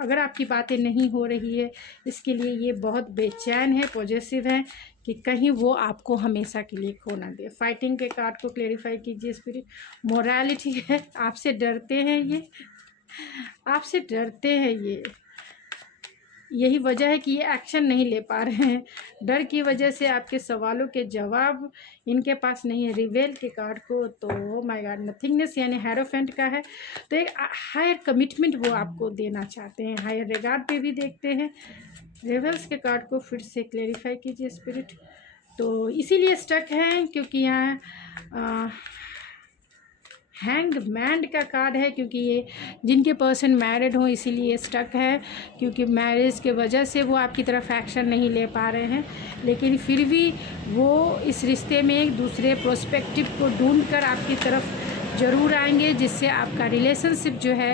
अगर आपकी बातें नहीं हो रही है, इसके लिए ये बहुत बेचैन है, पॉजेसिव है कि कहीं वो आपको हमेशा के लिए खो ना दे। फाइटिंग के कार्ड को क्लेरिफाई कीजिए स्पिरिट। मोरालिटी है, आपसे डरते हैं ये, आपसे डरते हैं ये, यही वजह है कि ये एक्शन नहीं ले पा रहे हैं। डर की वजह से आपके सवालों के जवाब इनके पास नहीं है। रिवेल के कार्ड को तो माय गॉड नथिंगनेस यानी हेरोफेंट का है, तो एक हायर कमिटमेंट वो आपको देना चाहते हैं, हायर रिगार्ड पे भी देखते हैं। रिवेल्स के कार्ड को फिर से क्लेरिफाई कीजिए स्पिरिट। तो इसीलिए स्टक हैं क्योंकि यहाँ हैंग मैन का कार्ड है, क्योंकि ये जिनके पर्सन मैरिड हों इसीलिए स्टक है, क्योंकि मैरिज के वजह से वो आपकी तरफ एक्शन नहीं ले पा रहे हैं, लेकिन फिर भी वो इस रिश्ते में एक दूसरे प्रोस्पेक्टिव को ढूंढ कर आपकी तरफ ज़रूर आएंगे, जिससे आपका रिलेशनशिप जो है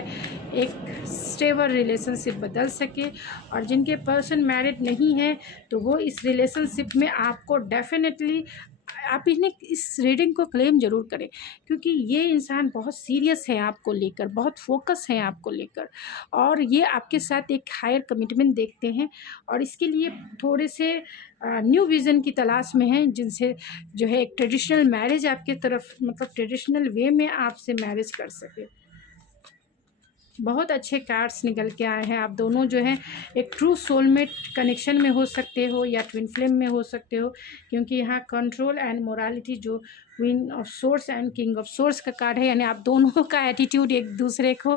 एक स्टेबल रिलेशनशिप बदल सके। और जिनके पर्सन मैरिड नहीं है तो वो इस रिलेशनशिप में आपको डेफिनेटली, आप इन्हें इस रीडिंग को क्लेम ज़रूर करें, क्योंकि ये इंसान बहुत सीरियस है आपको लेकर, बहुत फोकस है आपको लेकर, और ये आपके साथ एक हायर कमिटमेंट देखते हैं, और इसके लिए थोड़े से न्यू विज़न की तलाश में हैं, जिनसे जो है एक ट्रेडिशनल मैरिज आपके तरफ, मतलब ट्रेडिशनल वे में आपसे मैरिज कर सके। बहुत अच्छे कार्ड्स निकल के आए हैं। आप दोनों जो हैं एक ट्रू सोलमेट कनेक्शन में हो सकते हो या ट्विन फ्लेम में हो सकते हो, क्योंकि यहाँ कंट्रोल एंड मोरालिटी जो queen of source and king of source का कार्ड है, यानी आप दोनों का एटीट्यूड एक दूसरे को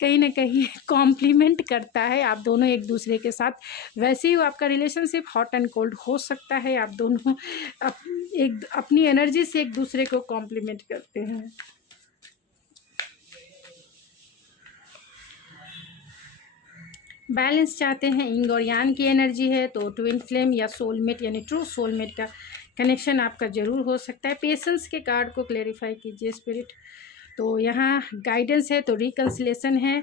कहीं ना कहीं कॉम्प्लीमेंट करता है। आप दोनों एक दूसरे के साथ, वैसे ही आपका रिलेशनशिप हॉट एंड कोल्ड हो सकता है। आप दोनों एक अपनी एनर्जी से एक दूसरे को कॉम्प्लीमेंट करते हैं। बैलेंस चाहते हैं, यिंग और यांग की एनर्जी है, तो ट्विन फ्लेम या सोलमेट यानी ट्रू सोलमेट का कनेक्शन आपका ज़रूर हो सकता है। पेशेंस के कार्ड को क्लेरिफाई कीजिए स्पिरिट। तो यहाँ गाइडेंस है, तो रिकन्सिलेशन है,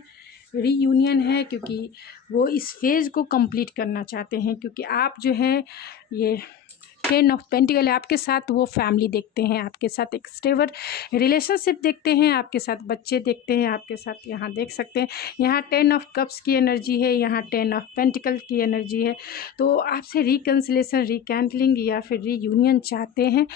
रीयूनियन है, क्योंकि वो इस फेज़ को कंप्लीट करना चाहते हैं, क्योंकि आप जो है ये 10 ऑफ पेंटिकल है, आपके साथ वो फैमिली देखते हैं, आपके साथ एक स्टेबल रिलेशनशिप देखते हैं, आपके साथ बच्चे देखते हैं, आपके साथ यहाँ देख सकते हैं। यहाँ 10 ऑफ कप्स की एनर्जी है, यहाँ 10 ऑफ पेंटिकल की एनर्जी है। तो आपसे रिकन्सिलेशन, रिकैंटलिंग या फिर रीयूनियन चाहते हैं,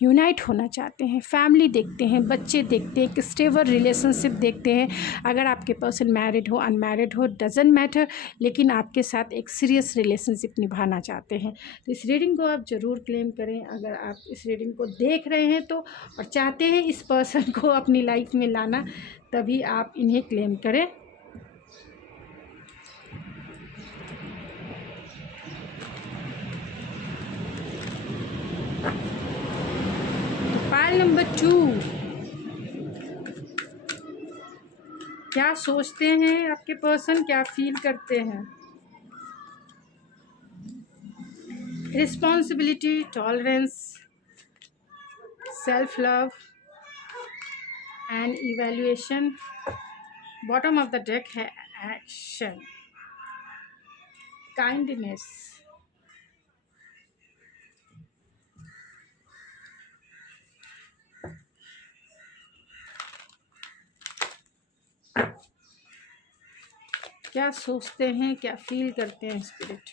यूनाइट होना चाहते हैं, फैमिली देखते हैं, बच्चे देखते हैं, एक स्टेबल रिलेशनशिप देखते हैं। अगर आपके पर्सन मैरिड हो, अनमैरिड हो, डजेंट मैटर, लेकिन आपके साथ एक सीरियस रिलेशनशिप निभाना चाहते हैं। तो इस रीडिंग को आप ज़रूर क्लेम करें। अगर आप इस रीडिंग को देख रहे हैं तो और चाहते हैं इस पर्सन को अपनी लाइफ में लाना, तभी आप इन्हें क्लेम करें। पाइल नंबर 2, क्या सोचते हैं आपके पर्सन, क्या फील करते हैं? Responsibility, tolerance, self love and evaluation. Bottom of the deck है एक्शन, काइंडनेस, क्या सोचते हैं, क्या फील करते हैं स्पिरिट?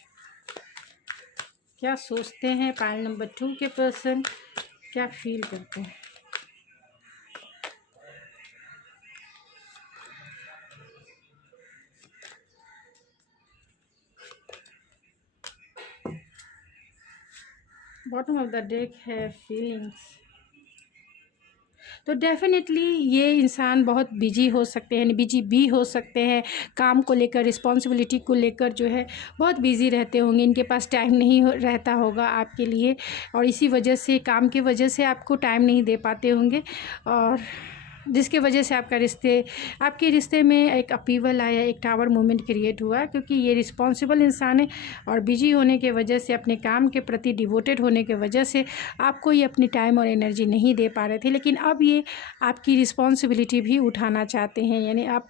क्या सोचते हैं पाइल नंबर 2 के पर्सन, क्या फील करते हैं? बॉटम ऑफ द डेक है फीलिंग्स। तो डेफिनेटली ये इंसान बहुत बिजी हो सकते हैं, बिजी भी हो सकते हैं, काम को लेकर, रिस्पॉन्सिबिलिटी को लेकर जो है बहुत बिजी रहते होंगे, इनके पास टाइम नहीं रहता होगा आपके लिए, और इसी वजह से, काम की वजह से आपको टाइम नहीं दे पाते होंगे, और जिसके वजह से आपके रिश्ते में एक अपीवल आया, एक टावर मोमेंट क्रिएट हुआ, क्योंकि ये रिस्पॉन्सिबल इंसान है और बिजी होने के वजह से, अपने काम के प्रति डिवोटेड होने के वजह से आपको ये अपनी टाइम और एनर्जी नहीं दे पा रहे थे। लेकिन अब ये आपकी रिस्पॉन्सिबिलिटी भी उठाना चाहते हैं, यानी आप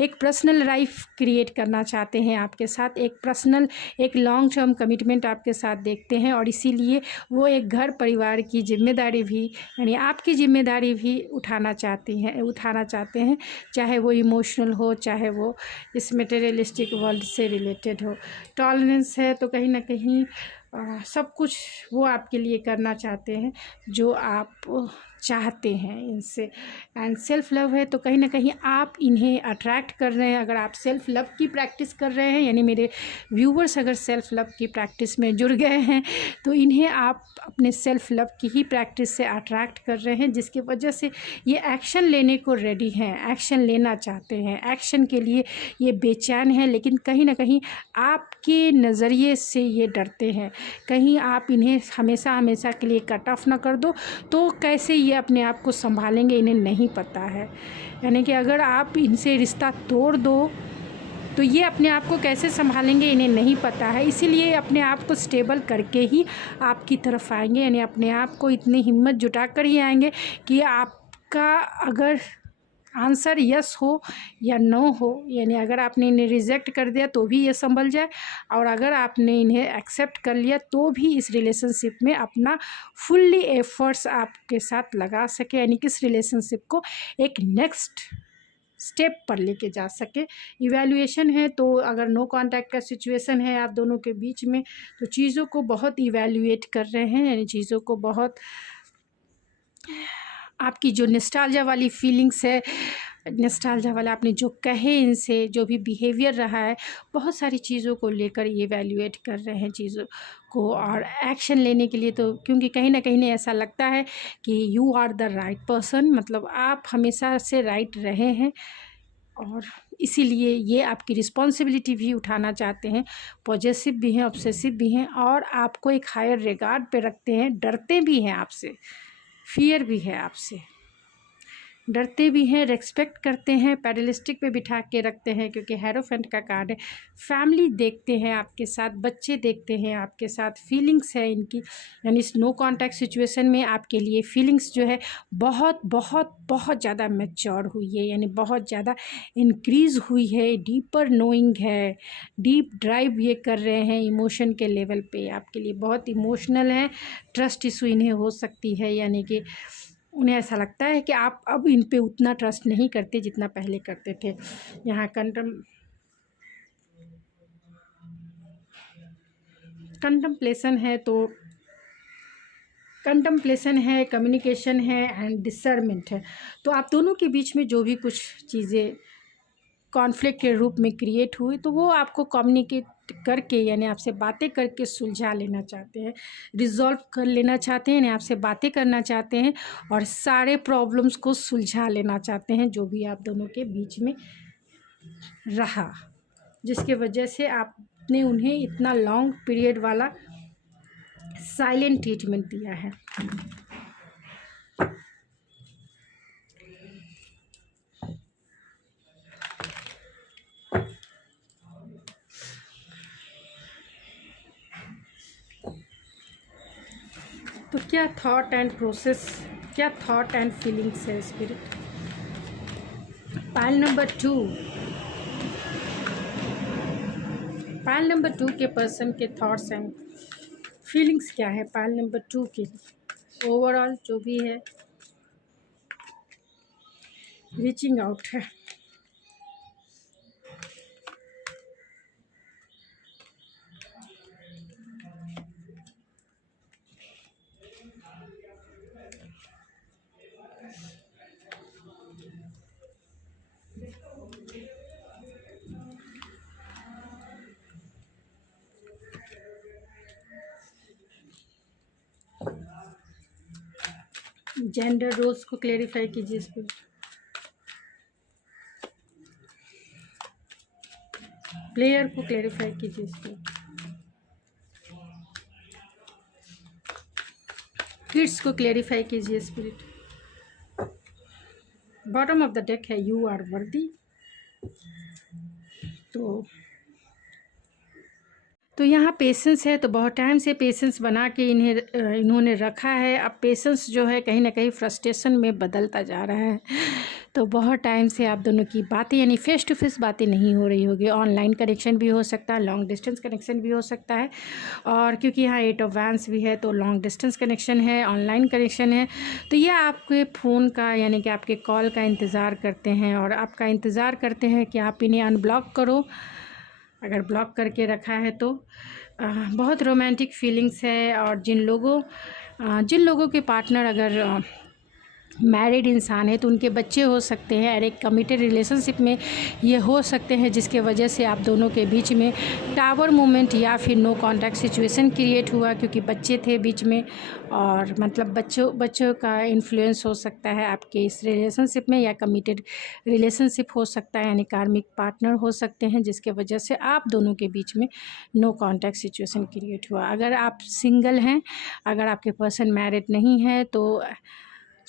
एक पर्सनल लाइफ क्रिएट करना चाहते हैं, आपके साथ एक पर्सनल, एक लॉन्ग टर्म कमिटमेंट आपके साथ देखते हैं, और इसीलिए वो एक घर परिवार की जिम्मेदारी भी, यानी आपकी जिम्मेदारी भी उठाना चाहते उठाना चाहते हैं, चाहे वो इमोशनल हो, चाहे वो इस मटेरियलिस्टिक वर्ल्ड से रिलेटेड हो। टॉलरेंस है तो कहीं ना कहीं सब कुछ वो आपके लिए करना चाहते हैं जो आप चाहते हैं इनसे। एंड सेल्फ़ लव है तो कहीं ना कहीं आप इन्हें अट्रैक्ट कर रहे हैं। अगर आप सेल्फ़ लव की प्रैक्टिस कर रहे हैं, यानी मेरे व्यूवर्स अगर सेल्फ़ लव की प्रैक्टिस में जुड़ गए हैं, तो इन्हें आप अपने सेल्फ़ लव की ही प्रैक्टिस से अट्रैक्ट कर रहे हैं, जिसकी वजह से ये एक्शन लेने को रेडी हैं, एक्शन लेना चाहते हैं, एक्शन के लिए ये बेचैन हैं, लेकिन कहीं ना कहीं आपके नज़रिए से ये डरते हैं। कहीं आप इन्हें हमेशा हमेशा के लिए कट ऑफ ना कर दो तो कैसे ये अपने आप को संभालेंगे, इन्हें नहीं पता है। यानी कि अगर आप इनसे रिश्ता तोड़ दो तो ये अपने आप को कैसे संभालेंगे, इन्हें नहीं पता है। इसीलिए अपने आप को स्टेबल करके ही आपकी तरफ आएंगे, यानी अपने आप को इतनी हिम्मत जुटा कर ही आएंगे कि आपका अगर आंसर यस हो या नो हो, यानी अगर आपने इन्हें रिजेक्ट कर दिया तो भी ये संभल जाए, और अगर आपने इन्हें एक्सेप्ट कर लिया तो भी इस रिलेशनशिप में अपना फुल्ली एफर्ट्स आपके साथ लगा सके, यानी कि इस रिलेशनशिप को एक नेक्स्ट स्टेप पर लेके जा सके। इवैल्यूएशन है तो अगर नो कांटेक्ट का सिचुएशन है आप दोनों के बीच में, तो चीज़ों को बहुत इवैल्यूएट कर रहे हैं, यानी चीज़ों को बहुत, आपकी जो नॉस्टैल्जिया वाली फीलिंग्स है, नॉस्टैल्जिया वाला आपने जो कहे इनसे, जो भी बिहेवियर रहा है, बहुत सारी चीज़ों को लेकर ये इवैल्यूएट कर रहे हैं चीज़ों को, और एक्शन लेने के लिए तो, क्योंकि कहीं ना कहीं ऐसा लगता है कि you are the right person, मतलब आप हमेशा से राइट रहे हैं, और इसीलिए ये आपकी रिस्पॉन्सिबिलिटी भी उठाना चाहते हैं। पॉजेसिव भी हैं, ऑब्सेसिव भी हैं, और आपको एक हायर रिगार्ड पे रखते हैं, डरते भी हैं आपसे, फियर भी है आपसे, डरते भी हैं, रेस्पेक्ट करते हैं, पैडलिस्टिक पे बिठा के रखते हैं, क्योंकि हेरोफेंट का कार्ड है। फैमिली देखते हैं आपके साथ, बच्चे देखते हैं आपके साथ, फीलिंग्स है इनकी, यानी इस नो कांटेक्ट सिचुएशन में आपके लिए फीलिंग्स जो है बहुत बहुत बहुत ज़्यादा मैच्योर हुई है, यानी बहुत ज़्यादा इंक्रीज़ हुई है, डीपर नोइंग है, डीप ड्राइव ये कर रहे हैं इमोशन के लेवल पे, आपके लिए बहुत इमोशनल है। ट्रस्ट इशू इन्हें हो सकती है, यानी कि उन्हें ऐसा लगता है कि आप अब इन पे उतना ट्रस्ट नहीं करते जितना पहले करते थे। यहाँ कंटम्पलेशन है तो कंटम्पलेशन है, कम्युनिकेशन है एंड डिसर्नमेंट है। तो आप दोनों के बीच में जो भी कुछ चीज़ें कॉन्फ्लिक्ट के रूप में क्रिएट हुई, तो वो आपको कम्युनिकेट करके, यानी आपसे बातें करके सुलझा लेना चाहते हैं, रिजॉल्व कर लेना चाहते हैं, यानी आपसे बातें करना चाहते हैं और सारे प्रॉब्लम्स को सुलझा लेना चाहते हैं जो भी आप दोनों के बीच में रहा, जिसके वजह से आपने उन्हें इतना लॉन्ग पीरियड वाला साइलेंट ट्रीटमेंट दिया है। तो क्या थॉट एंड प्रोसेस, क्या थॉट एंड फीलिंग्स है spirit. Pile number 2, pile number 2 के पर्सन के थॉट्स एंड फीलिंग्स क्या है पाइल नंबर 2 के लिए। ओवरऑल जो भी है रीचिंग आउट है। जेंडर रोल्स को क्लेरिफाई कीजिए स्पिरिट। प्लेयर को क्लेरिफाई कीजिए स्पिरिट। किड्स को क्लेरिफाई कीजिए spirit. Bottom of the deck है यू आर वर्दी। तो तो यहाँ पेशेंस है, तो बहुत टाइम से पेशेंस बना के इन्होंने रखा है। अब पेशेंस जो है कहीं ना कहीं फ्रस्ट्रेशन में बदलता जा रहा है। तो बहुत टाइम से आप दोनों की बातें यानी फ़ेस टू फेस बातें नहीं हो रही होगी। ऑनलाइन कनेक्शन भी हो सकता है, लॉन्ग डिस्टेंस कनेक्शन भी हो सकता है। और क्योंकि यहाँ 8 ऑफ वैंड्स भी है, तो लॉन्ग डिस्टेंस कनेक्शन है, ऑनलाइन कनेक्शन है। तो ये आपके फ़ोन का यानी कि आपके कॉल का इंतज़ार करते हैं और आपका इंतज़ार करते हैं कि आप इन्हें अनब्लॉक करो, अगर ब्लॉक करके रखा है तो। बहुत रोमांटिक फीलिंग्स है। और जिन लोगों के पार्टनर अगर मैरिड इंसान है तो उनके बच्चे हो सकते हैं और एक कमिटेड रिलेशनशिप में ये हो सकते हैं, जिसके वजह से आप दोनों के बीच में टावर मोमेंट या फिर नो कांटेक्ट सिचुएशन क्रिएट हुआ, क्योंकि बच्चे थे बीच में। और मतलब बच्चों का इन्फ्लुएंस हो सकता है आपके इस रिलेशनशिप में, या कमिटेड रिलेशनशिप हो सकता है यानी कार्मिक पार्टनर हो सकते हैं, जिसके वजह से आप दोनों के बीच में नो कांटेक्ट सिचुएशन क्रिएट हुआ। अगर आप सिंगल हैं, अगर आपके पर्सन मैरिड नहीं है, तो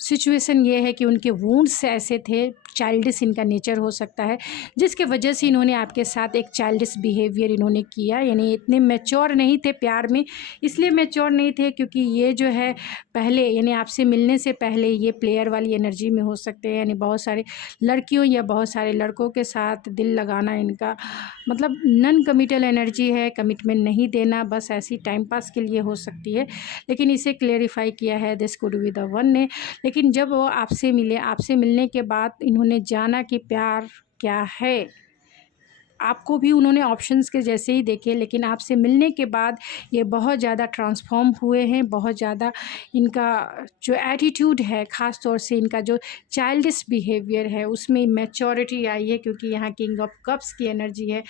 सिचुएशन ये है कि उनके वुंड्स ऐसे थे, चाइल्डिश इनका नेचर हो सकता है, जिसके वजह से इन्होंने आपके साथ एक चाइल्डिश बिहेवियर इन्होंने किया। यानी इतने मैच्योर नहीं थे प्यार में। इसलिए मैच्योर नहीं थे क्योंकि ये जो है पहले यानी आपसे मिलने से पहले ये प्लेयर वाली एनर्जी में हो सकते हैं। यानी बहुत सारे लड़कियों या बहुत सारे लड़कों के साथ दिल लगाना इनका मतलब नॉन कमिटल एनर्जी है, कमिटमेंट नहीं देना, बस ऐसी टाइम पास के लिए हो सकती है। लेकिन इसे क्लेरिफाई किया है this could be the one ने। लेकिन जब वो आपसे मिले, आपसे मिलने के बाद इन्होंने जाना कि प्यार क्या है। आपको भी उन्होंने ऑप्शंस के जैसे ही देखे, लेकिन आपसे मिलने के बाद ये बहुत ज़्यादा ट्रांसफॉर्म हुए हैं। बहुत ज़्यादा इनका जो एटीट्यूड है, ख़ास तौर से इनका जो चाइल्डिश बिहेवियर है, उसमें मैच्योरिटी आई है, क्योंकि यहाँ किंग ऑफ कप्स की एनर्जी है,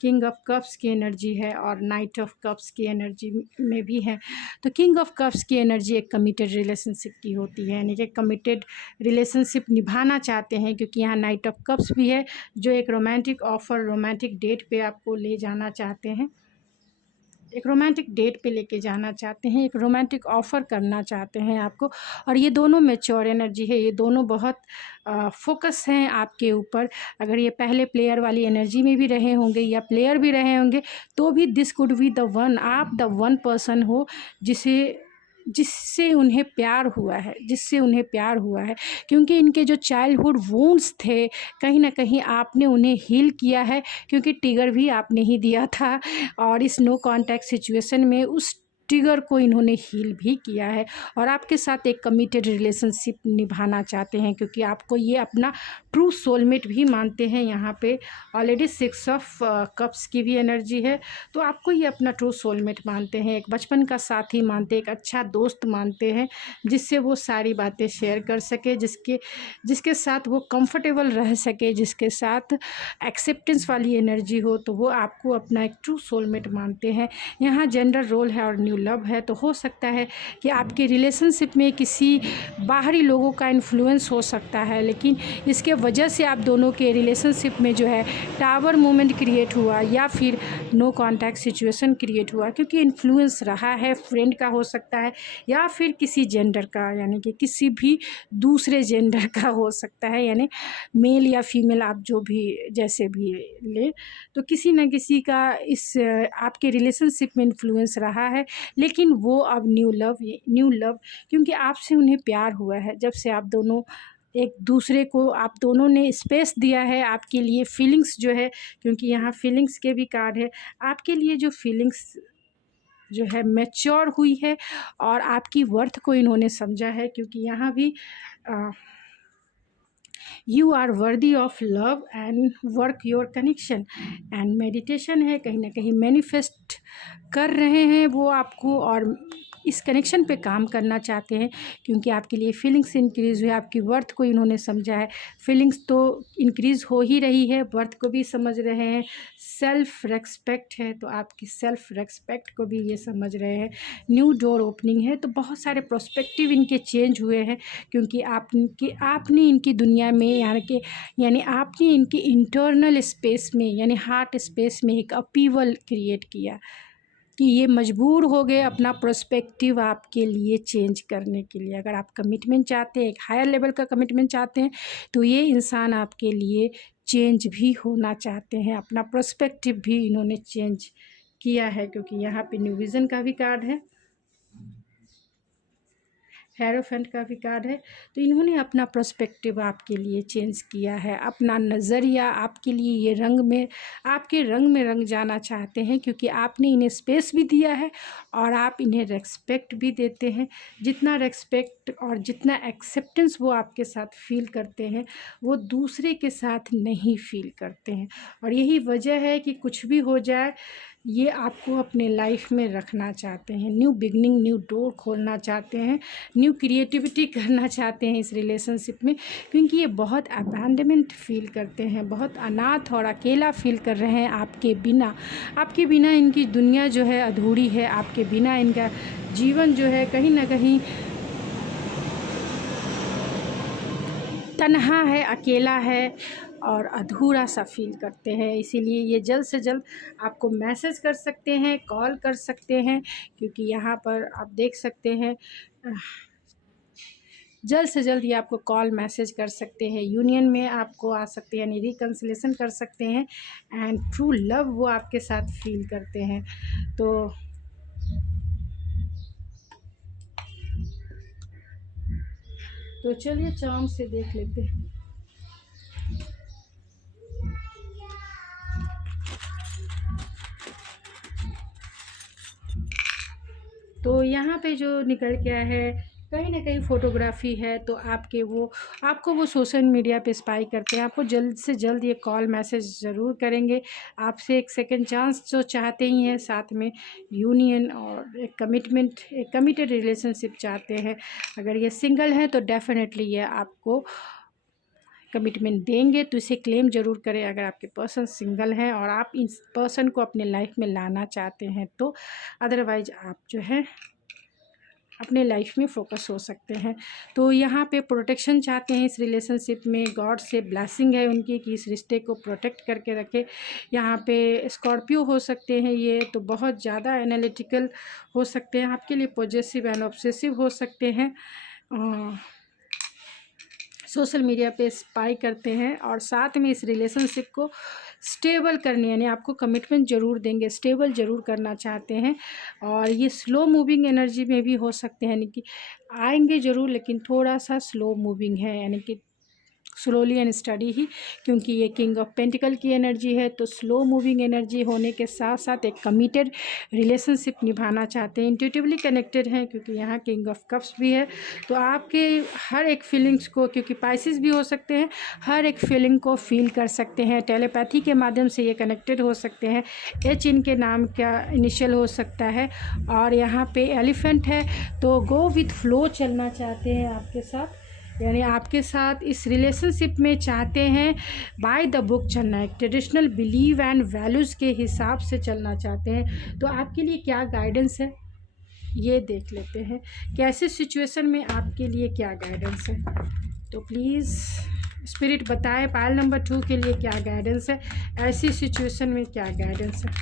किंग ऑफ कप्स की एनर्जी है और नाइट ऑफ कप्स की एनर्जी में भी है। तो किंग ऑफ कप्स की एनर्जी एक कमिटेड रिलेशनशिप की होती है, यानी कि कमिटेड रिलेशनशिप निभाना चाहते हैं, क्योंकि यहाँ नाइट ऑफ कप्स भी है जो एक रोमांटिक ऑफ़र, रोमांटिक डेट पे आपको ले जाना चाहते हैं, एक रोमांटिक डेट पे लेके जाना चाहते हैं, एक रोमांटिक ऑफ़र करना चाहते हैं आपको। और ये दोनों मैच्योर एनर्जी है, ये दोनों बहुत फोकस हैं आपके ऊपर। अगर ये पहले प्लेयर वाली एनर्जी में भी रहे होंगे या प्लेयर भी रहे होंगे, तो भी this could be the one. आप द वन पर्सन हो जिससे उन्हें प्यार हुआ है, क्योंकि इनके जो चाइल्डहुड वुंड्स थे, कहीं ना कहीं आपने उन्हें हील किया है, क्योंकि ट्रिगर भी आपने ही दिया था। और इस नो कांटेक्ट सिचुएशन में उस ट्रिगर को इन्होंने हील भी किया है और आपके साथ एक कमिटेड रिलेशनशिप निभाना चाहते हैं, क्योंकि आपको ये अपना ट्रू सोलमेट भी मानते हैं। यहाँ पे ऑलरेडी 6 ऑफ कप्स की भी एनर्जी है, तो आपको ये अपना ट्रू सोलमेट मानते हैं, एक बचपन का साथी मानते हैं, एक अच्छा दोस्त मानते हैं, जिससे वो सारी बातें शेयर कर सके, जिसके साथ वो कंफर्टेबल रह सके, जिसके साथ एक्सेप्टेंस वाली एनर्जी हो, तो वो आपको अपना एक ट्रू सोलमेट मानते हैं। यहाँ जेंडर रोल है और न्यू लव है, तो हो सकता है कि आपके रिलेशनशिप में किसी बाहरी लोगों का इन्फ्लुएंस हो सकता है, लेकिन इसके वजह से आप दोनों के रिलेशनशिप में जो है टावर मोमेंट क्रिएट हुआ या फिर नो कांटेक्ट सिचुएशन क्रिएट हुआ, क्योंकि इन्फ्लुएंस रहा है, फ्रेंड का हो सकता है या फिर किसी जेंडर का, यानी कि किसी भी दूसरे जेंडर का हो सकता है, यानी मेल या फीमेल आप जो भी जैसे भी ले, तो किसी न किसी का इस आपके रिलेशनशिप में इन्फ्लुएंस रहा है। लेकिन वो अब न्यू लव क्योंकि आपसे उन्हें प्यार हुआ है, जब से आप दोनों एक दूसरे को आप दोनों ने स्पेस दिया है आपके लिए। फीलिंग्स जो है, क्योंकि यहाँ फीलिंग्स के भी कार्ड है, आपके लिए जो फीलिंग्स जो है मैच्योर हुई है और आपकी वर्थ को इन्होंने समझा है, क्योंकि यहाँ भी you are worthy of love and work your connection and meditation है, कहीं ना कहीं मैनिफेस्ट कर रहे हैं वो आपको और इस कनेक्शन पे काम करना चाहते हैं, क्योंकि आपके लिए फीलिंग्स इंक्रीज़ हुई, आपकी वर्थ को इन्होंने समझा है। फीलिंग्स तो इंक्रीज़ हो ही रही है, वर्थ को भी समझ रहे हैं, सेल्फ रेस्पेक्ट है तो आपकी सेल्फ रेस्पेक्ट को भी ये समझ रहे हैं। न्यू डोर ओपनिंग है, तो बहुत सारे प्रोस्पेक्टिव इनके चेंज हुए हैं, क्योंकि आपने इनकी दुनिया में यानी आपने इनकी इंटरनल स्पेस में यानी हार्ट स्पेस में एक अपीवल क्रिएट किया कि ये मजबूर हो गए अपना प्रोस्पेक्टिव आपके लिए चेंज करने के लिए। अगर आप कमिटमेंट चाहते हैं, एक हायर लेवल का कमिटमेंट चाहते हैं, तो ये इंसान आपके लिए चेंज भी होना चाहते हैं, अपना प्रोस्पेक्टिव भी इन्होंने चेंज किया है, क्योंकि यहाँ पे न्यू विज़न का भी कार्ड है, हेरोफेंट का भी कार्ड है। तो इन्होंने अपना पर्सपेक्टिव आपके लिए चेंज किया है, अपना नज़रिया आपके लिए ये रंग में, आपके रंग में रंग जाना चाहते हैं, क्योंकि आपने इन्हें स्पेस भी दिया है और आप इन्हें रेस्पेक्ट भी देते हैं। जितना रेस्पेक्ट और जितना एक्सेप्टेंस वो आपके साथ फील करते हैं, वो दूसरे के साथ नहीं फील करते हैं। और यही वजह है कि कुछ भी हो जाए, ये आपको अपने लाइफ में रखना चाहते हैं, न्यू बिगनिंग, न्यू डोर खोलना चाहते हैं, न्यू क्रिएटिविटी करना चाहते हैं इस रिलेशनशिप में, क्योंकि ये बहुत अबैंडनमेंट फील करते हैं, बहुत अनाथ और अकेला फील कर रहे हैं आपके बिना। आपके बिना इनकी दुनिया जो है अधूरी है, आपके बिना इनका जीवन जो है कहीं ना कहीं तन्हा है, अकेला है और अधूरा सा फील करते हैं। इसीलिए ये जल्द से जल्द आपको मैसेज कर सकते हैं, कॉल कर सकते हैं, क्योंकि यहाँ पर आप देख सकते हैं जल्द से जल्द ये आपको कॉल मैसेज कर सकते हैं, यूनियन में आपको आ सकते हैं, यानी रिकन्सिलेशन कर सकते हैं, एंड ट्रू लव वो आपके साथ फील करते हैं। तो चलिए चार्म से देख लेते हैं। तो यहाँ पे जो निकल के आया है, कहीं ना कहीं फ़ोटोग्राफी है, तो आपको वो सोशल मीडिया पे स्पाई करते हैं, आपको जल्द से जल्द ये कॉल मैसेज ज़रूर करेंगे, आपसे एक सेकंड चांस जो चाहते ही हैं, साथ में यूनियन और एक कमिटमेंट, एक कमिटेड रिलेशनशिप चाहते हैं। अगर ये सिंगल है तो डेफिनेटली ये आपको कमिटमेंट देंगे, तो इसे क्लेम ज़रूर करें अगर आपके पर्सन सिंगल हैं और आप इस पर्सन को अपने लाइफ में लाना चाहते हैं तो। अदरवाइज आप जो है अपने लाइफ में फोकस हो सकते हैं। तो यहाँ पे प्रोटेक्शन चाहते हैं इस रिलेशनशिप में, गॉड से ब्लेसिंग है उनकी कि इस रिश्ते को प्रोटेक्ट करके रखे। यहाँ पे स्कॉर्पियो हो सकते हैं ये, तो बहुत ज़्यादा एनालिटिकल हो सकते हैं, आपके लिए पॉजेसिव एंड ऑब्सेसिव हो सकते हैं, सोशल मीडिया पे स्पाई करते हैं और साथ में इस रिलेशनशिप को स्टेबल करने, यानी आपको कमिटमेंट ज़रूर देंगे, स्टेबल ज़रूर करना चाहते हैं। और ये स्लो मूविंग एनर्जी में भी हो सकते हैं, यानी कि आएंगे ज़रूर लेकिन थोड़ा सा स्लो मूविंग है, यानी कि स्लोली एंड स्टडी ही, क्योंकि ये किंग ऑफ पेंटिकल की एनर्जी है। तो स्लो मूविंग एनर्जी होने के साथ साथ एक कमिटेड रिलेशनशिप निभाना चाहते हैं, इंट्यूटिवली कनेक्टेड हैं, क्योंकि यहाँ किंग ऑफ कप्स भी है। तो आपके हर एक फीलिंग्स को, क्योंकि पाइसिस भी हो सकते हैं, हर एक फीलिंग को फील कर सकते हैं, टेलीपैथी के माध्यम से ये कनेक्टेड हो सकते हैं। एच इनके नाम का इनिशियल हो सकता है और यहाँ पे एलिफेंट है, तो गो विथ फ्लो चलना चाहते हैं आपके साथ, यानी आपके साथ इस रिलेशनशिप में चाहते हैं बाय द बुक चलना है, ट्रेडिशनल बिलीव एंड वैल्यूज़ के हिसाब से चलना चाहते हैं। तो आपके लिए क्या गाइडेंस है ये देख लेते हैं, कैसे सिचुएशन में आपके लिए क्या गाइडेंस है। तो प्लीज़ स्पिरिट बताएं पायल नंबर 2 के लिए क्या गाइडेंस है, ऐसी सिचुएशन में क्या गाइडेंस है,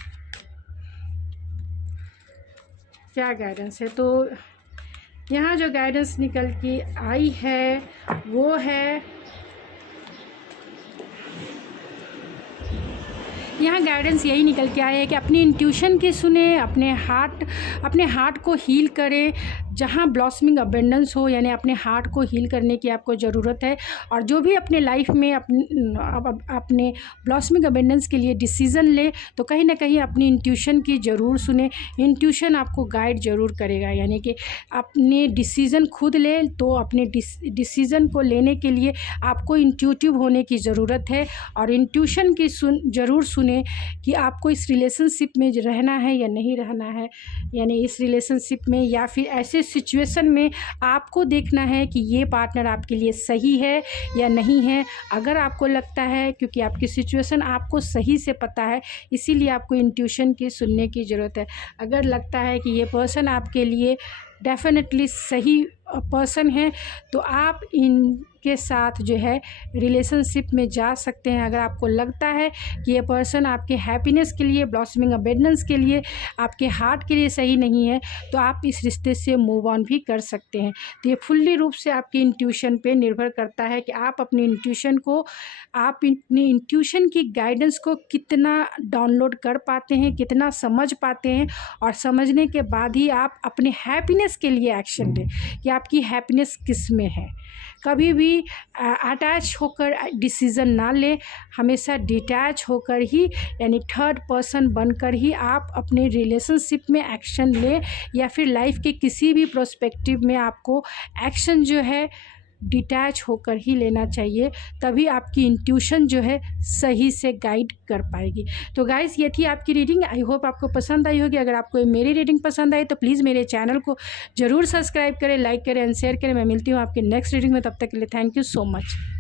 क्या गाइडेंस है। तो यहाँ जो गाइडेंस निकल के आई है वो है, यहाँ गाइडेंस यही निकल के आया है कि अपनी इंट्यूशन की सुने, अपने हार्ट को हील करें, जहाँ ब्लॉसमिंग अबेंडेंस हो, यानी अपने हार्ट को हील करने की आपको ज़रूरत है। और जो भी अपने लाइफ में अपने ब्लॉसमिंग अबेंडेंस के लिए डिसीज़न ले, तो कहीं ना कहीं अपनी इंट्यूशन की ज़रूर सुने, इंट्यूशन आपको गाइड ज़रूर करेगा, यानी कि अपने डिसीज़न खुद ले, तो अपने डिसीज़न को लेने के लिए आपको इंट्यूटिव होने की ज़रूरत है और इंट्यूशन की ज़रूर सुने कि आपको इस रिलेशनशिप में रहना है या नहीं रहना है, यानी इस रिलेशनशिप में या फिर ऐसे सिचुएशन में आपको देखना है कि ये पार्टनर आपके लिए सही है या नहीं है। अगर आपको लगता है, क्योंकि आपकी सिचुएशन आपको सही से पता है, इसीलिए आपको इंट्यूशन की सुनने की ज़रूरत है। अगर लगता है कि ये पर्सन आपके लिए डेफिनेटली सही पर्सन है, तो आप इनके के साथ जो है रिलेशनशिप में जा सकते हैं। अगर आपको लगता है कि ये पर्सन आपके हैप्पीनेस के लिए, ब्लॉसमिंग अबेंडेंस के लिए, आपके हार्ट के लिए सही नहीं है, तो आप इस रिश्ते से मूव ऑन भी कर सकते हैं। तो ये फुल्ली रूप से आपकी इंट्यूशन पे निर्भर करता है कि आप अपनी इंट्यूशन की गाइडेंस को कितना डाउनलोड कर पाते हैं, कितना समझ पाते हैं, और समझने के बाद ही आप अपने हैप्पीनेस के लिए एक्शन लें कि आपकी हैप्पीनेस किस में है। कभी भी अटैच होकर डिसीज़न ना लें, हमेशा डिटैच होकर ही, यानी थर्ड पर्सन बनकर ही आप अपने रिलेशनशिप में एक्शन लें, या फिर लाइफ के किसी भी प्रोस्पेक्टिव में आपको एक्शन जो है डिटैच होकर ही लेना चाहिए। तभी आपकी इंट्यूशन जो है सही से गाइड कर पाएगी। तो गाइस, ये थी आपकी रीडिंग। आई होप आपको पसंद आई होगी। अगर आपको मेरी रीडिंग पसंद आई तो प्लीज़ मेरे चैनल को ज़रूर सब्सक्राइब करें, लाइक करें एंड शेयर करें। मैं मिलती हूँ आपकी नेक्स्ट रीडिंग में, तब तक के लिए थैंक यू सो मच।